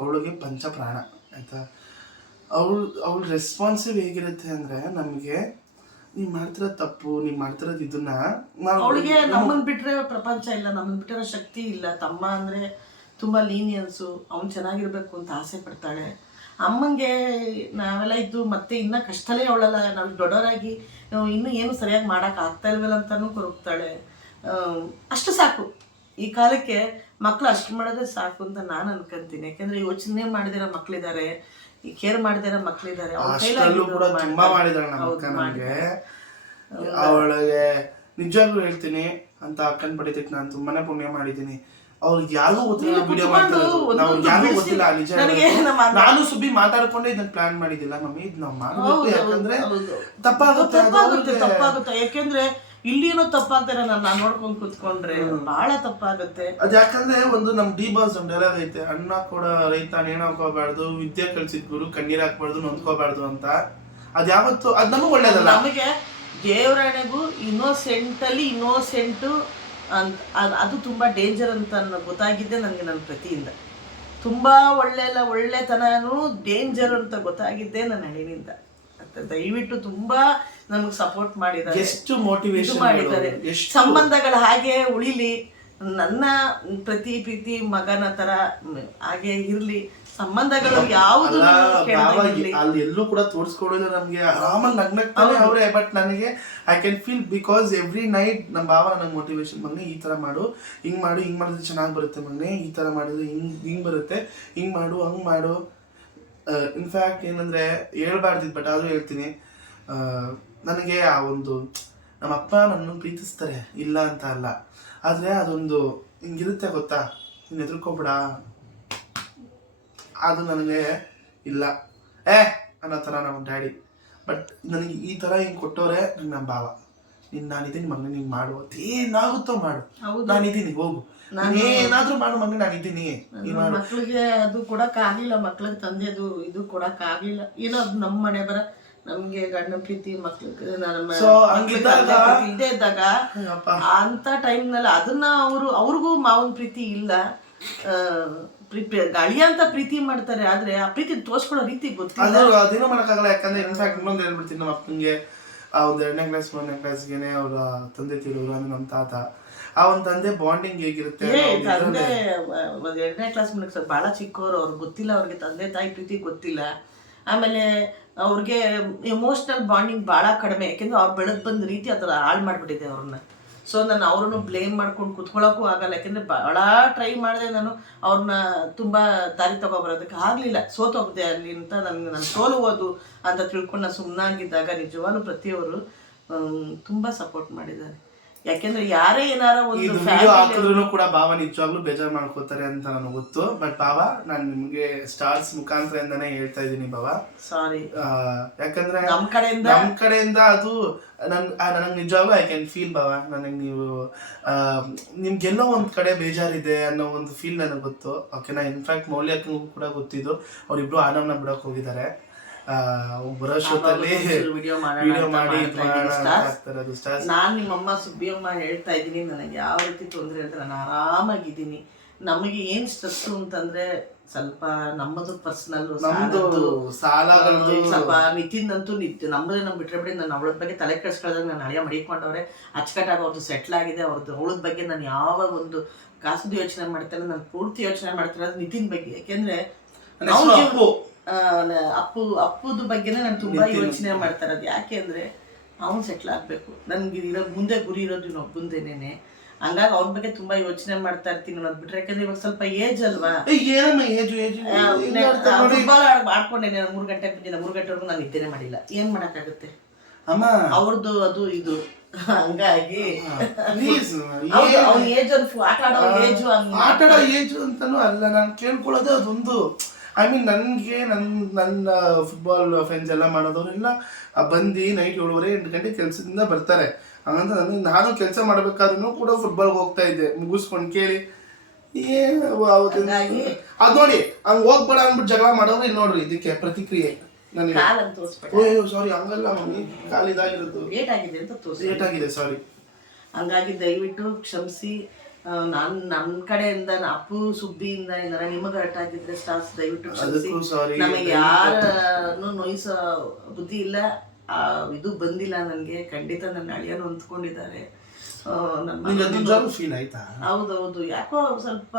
ಅವಳಿಗೆ ಪಂಚಪ್ರಾಣ ಆಯಿತಾ. ಅವಳ ರೆಸ್ಪಾನ್ಸಿವ್ ಹೇಗಿರುತ್ತೆ ಅಂದರೆ, ನಮಗೆ ನೀವು ಮಾಡ್ತಿರೋದು ತಪ್ಪು, ನೀವು ಮಾಡ್ತಿರೋದು ಇದನ್ನ ಅವಳಿಗೆ ನಮ್ಮನ್ನು ಬಿಟ್ಟರೆ ಪ್ರಪಂಚ ಇಲ್ಲ, ನಮ್ಮನ್ನು ಬಿಟ್ಟಿರೋ ಶಕ್ತಿ ಇಲ್ಲ. ತಮ್ಮ ಅಂದರೆ ತುಂಬ ಲೀನಿಯನ್ಸು, ಅವ್ನು ಚೆನ್ನಾಗಿರ್ಬೇಕು ಅಂತ ಆಸೆ ಪಡ್ತಾಳೆ. ಅಮ್ಮಂಗೆ ನಾವೆಲ್ಲ ಇದ್ದು ಮತ್ತೆ ಇನ್ನೂ ಕಷ್ಟಲೇ ಅವಳಲ್ಲ, ನಾವು ದೊಡ್ಡವರಾಗಿ ಇನ್ನೂ ಏನು ಸರಿಯಾಗಿ ಮಾಡೋಕೆ ಆಗ್ತಾ ಇಲ್ವಲ್ಲ ಅಂತಲೂ ಕೊರಗ್ತಾಳೆ. ಅಷ್ಟು ಸಾಕು, ಈ ಕಾಲಕ್ಕೆ ಮಕ್ಕಳು ಅಷ್ಟು ಮಾಡೋದೇ ಸಾಕು ಅಂತ ನಾನು ಅನ್ಕೊಂತೀನಿ. ಯಾಕೆಂದರೆ ಯೋಚನೆ ಮಾಡಿದಿರೋ ಮಕ್ಕಳಿದ್ದಾರೆ, ಈ ಕೇರ್ ಮಾಡಿದಿರೋ ಮಕ್ಕಳಿದ್ದಾರೆ. ಅವಳಿಗೆ ನಿಜವಾಗ್ಲೂ ಹೇಳ್ತೀನಿ ಅಂತ ಅಕ್ಕನ್ ಪಡಿತೈತಿ, ನಾನು ತುಂಬಾನೇ ಪುಣ್ಯ ಮಾಡಿದ್ದೀನಿ. ಅವ್ರಿಗೆ ಯಾರಿಗೂ ಗೊತ್ತಿಲ್ಲ ವಿಡಿಯೋ ಮಾಡ್ತಿರೋದು, ನಾವು ಯಾರಿಗೂ ಗೊತ್ತಿಲ್ಲ. ನಿಜ, ನಾನು ಸುಬ್ಬಿ ಮಾತಾಡ್ಕೊಂಡೆ ಇದನ್ನ ಪ್ಲಾನ್ ಮಾಡಿದ್ದಿಲ್ಲ ಮಮ್ಮಿ, ಇದು ನಾವು ಮಾಡಬೇಕು, ಯಾಕಂದ್ರೆ ತಪ್ಪಾಗುತ್ತೆ. ಯಾಕೆಂದ್ರೆ ಇಲ್ಲಿ ಏನೋ ತಪ್ಪಾಗ್ತಾರೆ, ನಾನು ನೋಡ್ಕೊಂಡು ಕುತ್ಕೊಂಡ್ರೆ ಬಹಳ ತಪ್ಪಾಗುತ್ತೆ. ಅದ್ ಯಾಕಂದ್ರೆ ಒಂದು ನಮ್ ಡಿ ಬಾಸ್ ಒಂದು ಡೈಲಾಗ್ ಐತೆ, ಅಣ್ಣ ಕೂಡ ರೈತ ನೇಣು ಹಾಕೋಬಾರ್ದು, ವಿದ್ಯೆ ಕಲ್ಸಿದ್ ಗುರು ಕಣ್ಣೀರ್ ಹಾಕ್ಬಾರ್ದು, ನೊಂದ್ಕೋಬಾರ್ದು ಅಂತ. ಅದ್ ಯಾವತ್ತು ಅದ್ ನಮಗ್ ಒಳ್ಳೇದಲ್ಲ. ನಮಗೆ ದೇವರಾಣೆಗೂ ಇನ್ನೋಸೆಂಟು ಅಂತ ಅದು ತುಂಬಾ ಡೇಂಜರ್ ಅಂತ ಗೊತ್ತಾಗಿದ್ದೆ ನನಗೆ ನನ್ನ ಪ್ರತಿಯಿಂದ. ತುಂಬಾ ಒಳ್ಳೆತನೂ ಡೇಂಜರ್ ಅಂತ ಗೊತ್ತಾಗಿದ್ದೆ ನನ್ನ ಹಣಿನಿಂದ. ದಯವಿಟ್ಟು ತುಂಬಾ ನಮಗೆ ಸಪೋರ್ಟ್ ಮಾಡಿದ್ದಾರೆ, ಎಷ್ಟು ಮೋಟಿವೇಶನ್ ಮಾಡಿದ್ದಾರೆ. ಸಂಬಂಧಗಳು ಹಾಗೆ ಉಳಿಲಿ, ನನ್ನ ಪ್ರೀತಿ ಮಗನ ತರ ಹಾಗೆ ಇರ್ಲಿ, ಸಂಬಂಧಗಳು ಯಾವುದು ಅಲ್ಲಿ ಎಲ್ಲೂ ಕೂಡ ತೋರಿಸ್ಕೊಡೋದು ನಮ್ಗೆ ಆರಾಮಾಗಿ ನಗ್ನಗ್ತಾನೆ ಅವ್ರೆ. ಬಟ್ ನನಗೆ I can feel because every night ನಮ್ಮ ಭಾವ ನನಗೆ ಮೋಟಿವೇಶನ್, ಮಗನೇ ಈ ತರ ಮಾಡು, ಹಿಂಗ್ ಮಾಡಿದ್ರೆ ಚೆನ್ನಾಗಿ ಬರುತ್ತೆ ಮಗನೇ, ಈ ತರ ಮಾಡಿದ್ರೆ ಹಿಂಗ್ ಬರುತ್ತೆ, ಹಿಂಗ್ ಮಾಡು, ಹಂಗ್ ಮಾಡು. ಇನ್ಫ್ಯಾಕ್ಟ್ ಏನಂದ್ರೆ ಹೇಳ್ಬಾರ್ದಿದ್, ಬಟ್ ಆದ್ರೂ ಹೇಳ್ತೀನಿ, ನನಗೆ ಆ ಒಂದು ನಮ್ಮಪ್ಪ ನನ್ನನ್ನು ಪ್ರೀತಿಸ್ತಾರೆ, ಇಲ್ಲ ಅಂತ ಅಲ್ಲ, ಆದ್ರೆ ಅದೊಂದು ಹಿಂಗಿರುತ್ತೆ ಗೊತ್ತಾ, ನೀನು ಹೆದರ್ಕೋಬೇಡ, ಅದು ನನಗೆ ಇಲ್ಲ ಅನ್ನೋ ಥರ ನಮ್ಮ ಡ್ಯಾಡಿ. ಬಟ್ ನನಗೆ ಈ ಥರ ಹಿಂಗೆ ಕೊಟ್ಟವ್ರೆ ನಮ್ಮ ಭಾವ, ನಾನಿದ್ದೀನಿ ಮಗನೇ, ನೀನು ಮಾಡು, ಏನಾಗುತ್ತೋ ಮಾಡು, ನಾನಿದ್ದೀನಿ, ಹೋಗು, ಏನಾದ್ರೂ ಮಾಡು ಮಗನೇ, ನಾನಿದ್ದೀನಿ, ಮಕ್ಳಿಗೆ ಅದು ಕೊಡಕ್ಕಾಗ್ಲಿಲ್ಲ, ಮಕ್ಳಿಗೆ ತಂದೆದು ಇದು ಕೊಡಕ್ಕಾಗ್ಲಿಲ್ಲ. ಏನೋ ಅದು ನಮ್ಮ ಮನೆ ಬರ, ನಮ್ಗೆ ಗಂಡ ಪ್ರೀತಿ ಮಕ್ಳಿಗೆ ಇದ್ದೇ ಇದ್ದಾಗ ಅಂತ ಟೈಮ್ನಲ್ಲಿ ಅದನ್ನ ಅವ್ರಿಗೂ ಮಾವನ ಪ್ರೀತಿ ಇಲ್ಲ, ಗಾಳಿ ಅಂತ ಪ್ರೀತಿ ಮಾಡ್ತಾರೆ. ಆದ್ರೆ ಆ ಪ್ರೀತಿ ತೋರ್ಸ್ಕೊಳ್ಳೋ ರೀತಿ ಗೊತ್ತಿಲ್ಲ, ಅದೇನೋ ಮಾಡಕ್ಕಾಗಲ್ಲ. ಯಾಕಂದ್ರೆ ಇನ್ಫ್ಯಾಕ್ಟ್ ಇನ್ನೊಂದು ಹೇಳ್ಬಿಡ್ತೀನಿ, ನಮ್ಮ ಅಪ್ಪನಿಗೆ ಆ ಒಂದು 2ನೇ ಕ್ಲಾಸ್ 3ನೇ ಕ್ಲಾಸ್ಗೆನೆ ಅವ್ರ ತಂದೆ ತೀರೋರು, ಅಂದ್ರೆ ನಮ್ಮ ತಾತ. ಆ ಒಂದು ತಂದೆ ಬಾಂಡಿಂಗ್ ಹೇಗಿರುತ್ತೆ, ತಂದೆ 2ನೇ ಕ್ಲಾಸ್ ಮುಗಿಸ್ ಬಹಳ ಚಿಕ್ಕವರು, ಅವ್ರಿಗೆ ಗೊತ್ತಿಲ್ಲ, ಅವ್ರಿಗೆ ತಂದೆ ತಾಯಿ ಪ್ರೀತಿ ಗೊತ್ತಿಲ್ಲ. ಆಮೇಲೆ ಅವ್ರಿಗೆ ಎಮೋಷ್ನಲ್ ಬಾಂಡಿಂಗ್ ಭಾಳ ಕಡಿಮೆ, ಯಾಕೆಂದ್ರೆ ಅವ್ರು ಬೆಳೆದು ಬಂದ ರೀತಿ ಆ ಥರ ಹಾಳು ಮಾಡಿಬಿಟ್ಟಿದೆ ಅವ್ರನ್ನ. ಸೊ ನಾನು ಅವ್ರನ್ನು ಬ್ಲೇಮ್ ಮಾಡ್ಕೊಂಡು ಕುತ್ಕೊಳ್ಳೋಕ್ಕೂ ಆಗಲ್ಲ, ಯಾಕೆಂದರೆ ಭಾಳ ಟ್ರೈ ಮಾಡಿದೆ ನಾನು ಅವ್ರನ್ನ ತುಂಬ ದಾರಿ ತಗೊಬರೋದಕ್ಕೆ ಆಗಲಿಲ್ಲ, ಸೋತೋಗಿದೆ ಅಲ್ಲಿ ಅಂತ ನಾನು ಸೋಲುವುದು ಅಂತ ತಿಳ್ಕೊಂಡು ನಾನು ಸುಮ್ಮನಾಗಿದ್ದಾಗ ನಿಜವಾಗ್ಲೂ ಪ್ರತಿಯೊಬ್ಬರು ತುಂಬ ಸಪೋರ್ಟ್ ಮಾಡಿದ್ದಾರೆ. ಯಾಕೆಂದ್ರೆ ಯಾರೇ ಏನಾರ ಒಂದು ಇದು ವಿಡಿಯೋ ಹಾಕಿದ್ರು ಕೂಡ ಭಾವ ನಿಜವಾಗ್ಲೂ ಬೇಜಾರು ಮಾಡ್ಕೋತಾರೆ ಅಂತ ನನಗೆ ಗೊತ್ತು. ಬಟ್ ಭಾವ, ನಾನು ನಿಮ್ಗೆ ಸ್ಟಾರ್ಸ್ ಮುಖಾಂತರದಿಂದಾನೇ ಹೇಳ್ತಾ ಇದ್ದೀನಿ ಭಾವ, ಸಾರಿ. ಯಾಕಂದ್ರೆ ನಮ್ ಕಡೆಯಿಂದ ಅದು ನನಗೆ ನಿಜವಾಗ್ಲೂ ಐ ಕ್ಯಾನ್ ಫೀಲ್ ಭಾವ. ನನಗೆ ನೀವು ನಿಮ್ಗೆಲ್ಲೋ ಒಂದ್ ಕಡೆ ಬೇಜಾರಿದೆ ಅನ್ನೋ ಒಂದು ಫೀಲ್ ನನಗೆ ಗೊತ್ತು. ಓಕೆನಾ? ಇನ್ಫ್ಯಾಕ್ಟ್ ಮೌಲ್ಯಕ್ಕೂ ಕೂಡ ಗೊತ್ತಿದ್ದು, ಅವ್ರಿಬ್ರು ಆನವ್ನ ಬಿಡಕ್ ಹೋಗಿದ್ದಾರೆ. ಬರೋ ಶೋದಲ್ಲಿ ವಿಡಿಯೋ ಮಾಡಿ ನಾನ್ ನಿಮ್ಮಮ್ಮ ಸುಬ್ಬಿಯಮ್ಮ ಹೇಳ್ತಾ ಇದ್ದೀನಿ, ನನಗೆ ಯಾವ ರೀತಿ ತೊಂದರೆ ಅಂತ ನಾನು ಆರಾಮಾಗಿದ್ದೀನಿ. ನಮಗೆ ಏನ್ ಸ್ಟ್ರೆಸ್ ಅಂತಂದ್ರೆ ಸ್ವಲ್ಪ ನಮ್ಮದು ಪರ್ಸನಲ್ ಸ್ವಲ್ಪ ನಿತಿನ್ದಂತೂ ನಮ್ಮದೇ ನಮ್ ಬಿಟ್ರೆ ನಾನು ಅವಳ ಬಗ್ಗೆ ತಲೆ ಕೆಡಿಸ್ಕೊಳ್ಳೋದಾಗ ನಾನು ಹಳೆಯ ಮಡಿಕೊಂಡವ್ರೆ ಅಚ್ಚಕಟ್ಟಾಗ ಅವ್ರದ್ದು ಸೆಟ್ಲ್ ಆಗಿದೆ. ಅವಳದ ಬಗ್ಗೆ ನಾನು ಯಾವ ಒಂದು ಖಾಸಗಿ ಯೋಚನೆ ಮಾಡ್ತೇನೆ, ನಾನು ಪೂರ್ತಿ ಯೋಚನೆ ಮಾಡ್ತಿರೋದು ನಿತಿನ್ ಬಗ್ಗೆ. ಯಾಕೆಂದ್ರೆ ಅಪ್ಪುದ ಬಗ್ಗೆನೇ ನಾನು ತುಂಬಾ ಯೋಚನೆ ಮಾಡ್ತಾ ಇರೋದು. ಯಾಕೆ ಅಂದ್ರೆ ಅವ್ನು ಸೆಟ್ಲ್ ಆಗ್ಬೇಕು, ನನ್ಗೆ ಇರೋದು ಮುಂದೆ ಗುರಿ ಇರೋದು ಇನ್ನೊಬ್ಬಂದೇನೆ. ಹಂಗಾಗಿ ಅವ್ನ ಬಗ್ಗೆ ತುಂಬಾ ಯೋಚನೆ ಮಾಡ್ತಾ ಇರ್ತೀನಿ ಅನ್ನೋದು ಬಿಟ್ರೆ. ಯಾಕಂದ್ರೆ ಇವಾಗ ಸ್ವಲ್ಪ ಏಜ್ ಅಲ್ವಾ, ಫುಟ್ಬಾಲ್ ಆಡ್ಕೊಂಡೇನೆ 3 ಗಂಟೆ ಮುಂದಿನ 3 ಗಂಟೆವರೆಗೂ ನಾನು ನಿದ್ದೆನೆ ಮಾಡಿಲ್ಲ. ಏನ್ ಮಾಡಕ್ಕಾಗುತ್ತೆ, ಅವ್ರದ್ದು ಅದು ಇದು. ಹಂಗಾಗಿ ಅವ್ನ ಏಜ್ ಆಟ ಆಡೋ ಏಜ್ ಅಂತಾನು ಅಲ್ಲ. ನಾನು ಕೇಳ್ಕೊಳ್ಳೋದೇ ಅದೊಂದು. ಐ ಮೀನ್ ನನಗೆ ನನ್ನ ಫುಟ್ಬಾಲ್ ಫ್ರೆಂಡ್ಸ್ ಎಲ್ಲ ಮಾಡೋದವರೆಲ್ಲ ಬಂದು ನೈಟ್ 7:30-8 ಗಂಟೆ ಕೆಲಸದಿಂದ ಬರ್ತಾರೆ. ಹಂಗಂತ ನಾನು ಕೆಲಸ ಮಾಡ್ಬೇಕಾದ್ರೂ ಕೂಡ ಫುಟ್ಬಾಲ್ಗೆ ಹೋಗ್ತಾ ಇದ್ದೆ ಮುಗಿಸ್ಕೊಂಡು. ಕೇಳಿ ಅದ್ ನೋಡಿ, ಹಂಗ್ ಹೋಗ್ಬೇಡ ಅಂದ್ಬಿಟ್ಟು ಜಗಳ ಮಾಡೋರು ಇಲ್ಲಿ ನೋಡ್ರಿ. ಇದಕ್ಕೆ ಪ್ರತಿಕ್ರಿಯೆ ನನಗೆ. ಸಾರಿ, ಹಂಗಲ್ಲ ಮಮ್ಮಿ, ಕಾಲಿದಾಗಿರೋದು ಲೇಟ್ ಆಗಿದೆ ಅಂತ ಲೇಟ್ ಆಗಿದೆ, ಸಾರಿ. ಹಂಗಾಗಿ ದಯವಿಟ್ಟು ಕ್ಷಮಿಸಿ. ನಾನು ನನ್ನ ಕಡೆಯಿಂದ ಅಪ್ಪು ಸುಬ್ಬಿಯಿಂದ ಏನಾರ ನಿಮಗೆ ಹರ್ಟ್ ಆಗಿದ್ರೆ ಸ್ಟಾರ್ಸ್ ದಯವಿಟ್ಟು ಕ್ಷಮಿಸಿ. ನಮಗೆ ಯಾರನ್ನು ನೋಯಿಸೋ ಬುದ್ಧಿ ಇಲ್ಲ, ಇದು ಬಂದಿಲ್ಲ ನನಗೆ. ಖಂಡಿತ ನನ್ನ ಅಳಿಯನು ಹೊಂದ್ಕೊಂಡಿದ್ದಾರೆ. ಹೌದೌದು, ಯಾಕೋ ಸ್ವಲ್ಪ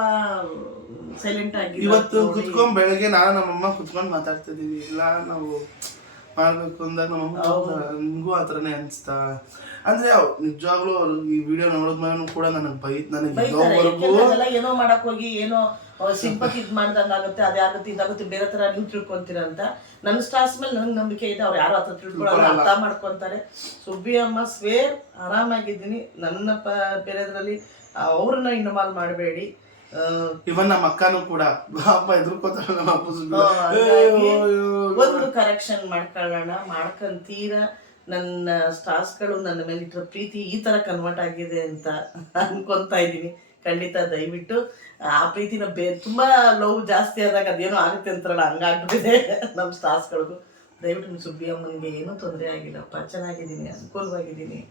ಸೈಲೆಂಟ್ ಆಗಿ ಇವತ್ತು ಕುತ್ಕೊಂಡ್ ಬೆಳಗ್ಗೆ ನಾನು ನಮ್ಮಮ್ಮ ಕುತ್ಕೊಂಡು ಮಾತಾಡ್ತಿದೀವಿ. ಇಲ್ಲ ನಾವು ಮಾಡ್ಬೇಕು ಅಂದಾಗ ನಮಗೂ ಆ ಥರನೇ ಅನಿಸ್ತಾ. ಅಂದ್ರೆ ನಿಜವಾಗ್ಲೂ ಈ ವಿಡಿಯೋ ನೋಡಿದ್ಮೇಲೆ ಕೂಡ ಏನೋ ಮಾಡಕ್ ಹೋಗಿ ಏನೋ ಸಿಂಪತಿ ಇದ್ ಮಾಡ್ದಂಗ ಆಗುತ್ತೆ, ಅದಾಗುತ್ತೆ ಇದಾಗುತ್ತೆ, ಬೇರೆ ತರ ನೀವು ತಿಳ್ಕೊಂತೀರ ಅಂತ. ನನ್ನ ಸ್ಟಾರ್ಸ್ ಮೇಲೆ ನನಗೆ ನಂಬಿಕೆ ಇದೆ. ಅವ್ರು ಯಾರು ಹತ್ರ ತಿಳ್ಕೊಳ್ಳೋಲ್ಲ, ಅರ್ಥ ಮಾಡ್ಕೊಂತಾರೆ. ಸುಬ್ಬಿ ಅಮ್ಮ ಸ್ವೇರ್ ಆರಾಮಾಗಿದ್ದೀನಿ. ನನ್ನ ಬೇರೆದ್ರಲ್ಲಿ ಅವ್ರನ್ನ ಇನ್ವಾಲ್ವ್ ಮಾಡಬೇಡಿ. ಇವನ್ ನಮ್ಮ ಅಕ್ಕನೂ ಕೂಡ ಎದುರ್ಕೋತಾರ. ಒಂದು ಕರೆಕ್ಷನ್ ಮಾಡ್ಕೊಳ್ಳೋಣ, ಮಾಡ್ಕೊಂತೀರ. ನನ್ನ ಸ್ಟಾರ್ಸ್ಗಳು ನನ್ನ ಮೇಲೆ ಇಟ್ಟಿರೋ ಪ್ರೀತಿ ಈ ತರ ಕನ್ವರ್ಟ್ ಆಗಿದೆ ಅಂತ ಅನ್ಕೊಂತಾ ಇದ್ದೀನಿ. ಖಂಡಿತ ದಯವಿಟ್ಟು ಆ ಪ್ರೀತಿನ ತುಂಬಾ ಲವ್ ಜಾಸ್ತಿ ಆದಾಗ ಅದೇನೋ ಆಗುತ್ತೆ ಅಂತಾರಲ್ಲ, ಹಂಗಾಗ್ಬಿಟ್ಟಿದೆ ನಮ್ಮ ಸ್ಟಾರ್ಸ್ಗಳಿಗೂ. ದಯವಿಟ್ಟು ನಿಮ್ಮ ಸುಬ್ಬಿ ಅಮ್ಮನಿಗೆ ಏನೂ ತೊಂದರೆ ಆಗಿಲ್ಲಪ್ಪ, ಚೆನ್ನಾಗಿದ್ದೀನಿ, ಅನುಕೂಲವಾಗಿದ್ದೀನಿ.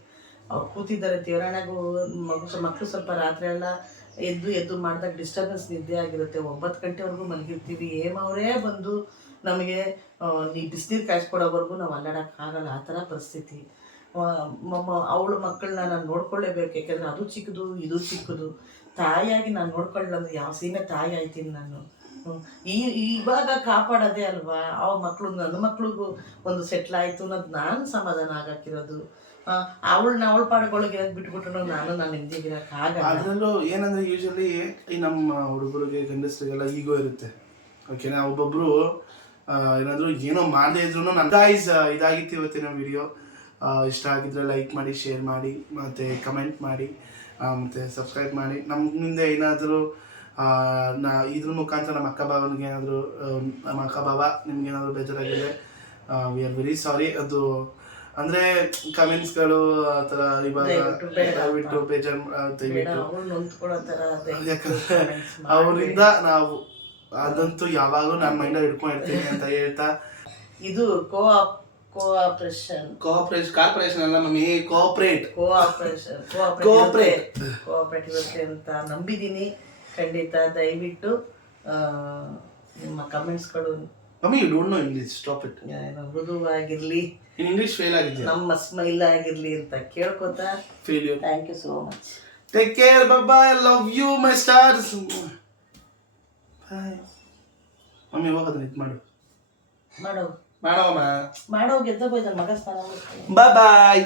ಅವ್ರು ಕೂತಿದ್ದಾರೆ ದೇವರಾಣೆಗೂ. ಮಕ್ಕಳು ಸ್ವಲ್ಪ ರಾತ್ರಿ ಎಲ್ಲ ಎದ್ದು ಮಾಡಿದಾಗ ಡಿಸ್ಟರ್ಬೆನ್ಸ್ ನಿದ್ದೆ ಆಗಿರುತ್ತೆ. 9 ಗಂಟೆವರೆಗೂ ಮಲಗಿರ್ತೀವಿ. ಅವರೇ ಬಂದು ನಮಗೆ ಬಿಸಿನೀರು ಕಾಯಿಸ್ಕೊಡೋವರೆಗೂ ನಾವು ಅಲ್ಲಾಡೋಕ್ಕಾಗಲ್ಲ, ಆ ಥರ ಪರಿಸ್ಥಿತಿ. ಅವಳ ಮಕ್ಕಳನ್ನ ನಾನು ನೋಡ್ಕೊಳ್ಳೇಬೇಕು. ಯಾಕೆಂದರೆ ಅದು ಚಿಕ್ಕದು, ಇದು ಚಿಕ್ಕದು. ತಾಯಿಯಾಗಿ ನಾನು ನೋಡ್ಕೊಳ್ಳೋದು ಯಾವ ಸೀಮೆ ತಾಯಿ ಆಯ್ತೀನಿ ನಾನು. ಇವಾಗ ಕಾಪಾಡೋದೇ ಅಲ್ವಾ ಅವ ಮಕ್ಕಳು. ನನ್ನ ಮಕ್ಳಿಗೂ ಒಂದು ಸೆಟ್ಲ್ ಆಯಿತು ಅನ್ನೋದು ನಾನು ಸಮಾಧಾನ ಆಗಕ್ಕಿರೋದು. ಅವಳ ಪಾಡುಗಳಿಗೆ ಬಿಟ್ಬಿಟ್ರು ನಾನು ನೆಮ್ಮದಿಗಿರಕ್ಕಾಗಲ್ಲ. ಅದರಲ್ಲೂ ಏನಂದ್ರೆ ಯೂಶಲಿ ಈ ನಮ್ಮ ಹುಡುಗರಿಗೆ ಗಂಡಸರಿಗೆಲ್ಲ ಈಗೋ ಇರುತ್ತೆ. ಓಕೆನಾ? ಒಬ್ಬೊಬ್ರು ಏನಾದರೂ ಏನೋ ಮಾಡದೇ ಇದ್ರು ನನ್ನ ಗೈಸ್ ಇದಾಗಿತ್ತು ಇವತ್ತಿನ ವಿಡಿಯೋ. ಇಷ್ಟ ಆಗಿದ್ರೆ ಲೈಕ್ ಮಾಡಿ, ಶೇರ್ ಮಾಡಿ, ಮತ್ತು ಕಮೆಂಟ್ ಮಾಡಿ, ಮತ್ತು ಸಬ್ಸ್ಕ್ರೈಬ್ ಮಾಡಿ. ನಮ್ಮಿಂದ ಏನಾದರೂ ಇದ್ರ ಮುಖಾಂತರ ನಮ್ಮ ಅಕ್ಕ ಬಾವನಿಗೆ ಏನಾದರೂ ನಮ್ಮ ಅಕ್ಕ ಬಾವ ನಿಮ್ಗೇನಾದರೂ ಬೇಜಾರಾಗಿದೆ, ವಿ ಆರ್ ವೆರಿ ಸಾರಿ. ಅದು ಅಂದರೆ ಕಮೆಂಟ್ಸ್ಗಳು ಆ ಥರ ಇವಾಗ ದಯವಿಟ್ಟು ಬೇಜಾರು ದಯವಿಟ್ಟು. ಯಾಕಂದರೆ ಅವರಿಂದ ನಾವು ಅದಂತೂ ಯಾವಾಗಲೂ ನನ್ನ ಮೈಂಡಲ್ಲಿ ಹಿಡ್ಕೊಂಡಿರ್ತೀನಿ ಅಂತ ಹೇಳ್ತಾ, ಇದು ಕಾರ್ಪೊರೇಷನ್ ಅಲ್ಲ ಮಮ್ಮಿ, ಕೋಆಪರೇಟಿವ್ ಅಂತ ನಂಬಿದ್ದೀನಿ. ಖಂಡಿತ ದಯವಿಟ್ಟು ನಿಮ್ಮ ಕಮೆಂಟ್ಸ್ಗಳು. Mummy you don't know English, stop it. ಮೃದುವಾಗಿರ್ಲಿ, ಇನ್ ಇಂಗ್ಲಿಷ್ ಫೇಲ್ ಆಗಿದೆ, ನಮ್ಮ ಸ್ಮೈಲ್ ಆಗಿರ್ಲಿ ಅಂತ ಕೇಳ್ಕೊತಾ failure. Thank you so much. Take care, bye bye, love you my stars. Bye mummy, ಹೋಗೋದನ್ನ ಇದು ಮಾಡೋ ಗೆದ್ದ ಹೋಯ್ತು ನನ್ನ ಮಗ ಸ್ನಾನ. ಬಾಯ್ ಬಾಯ್.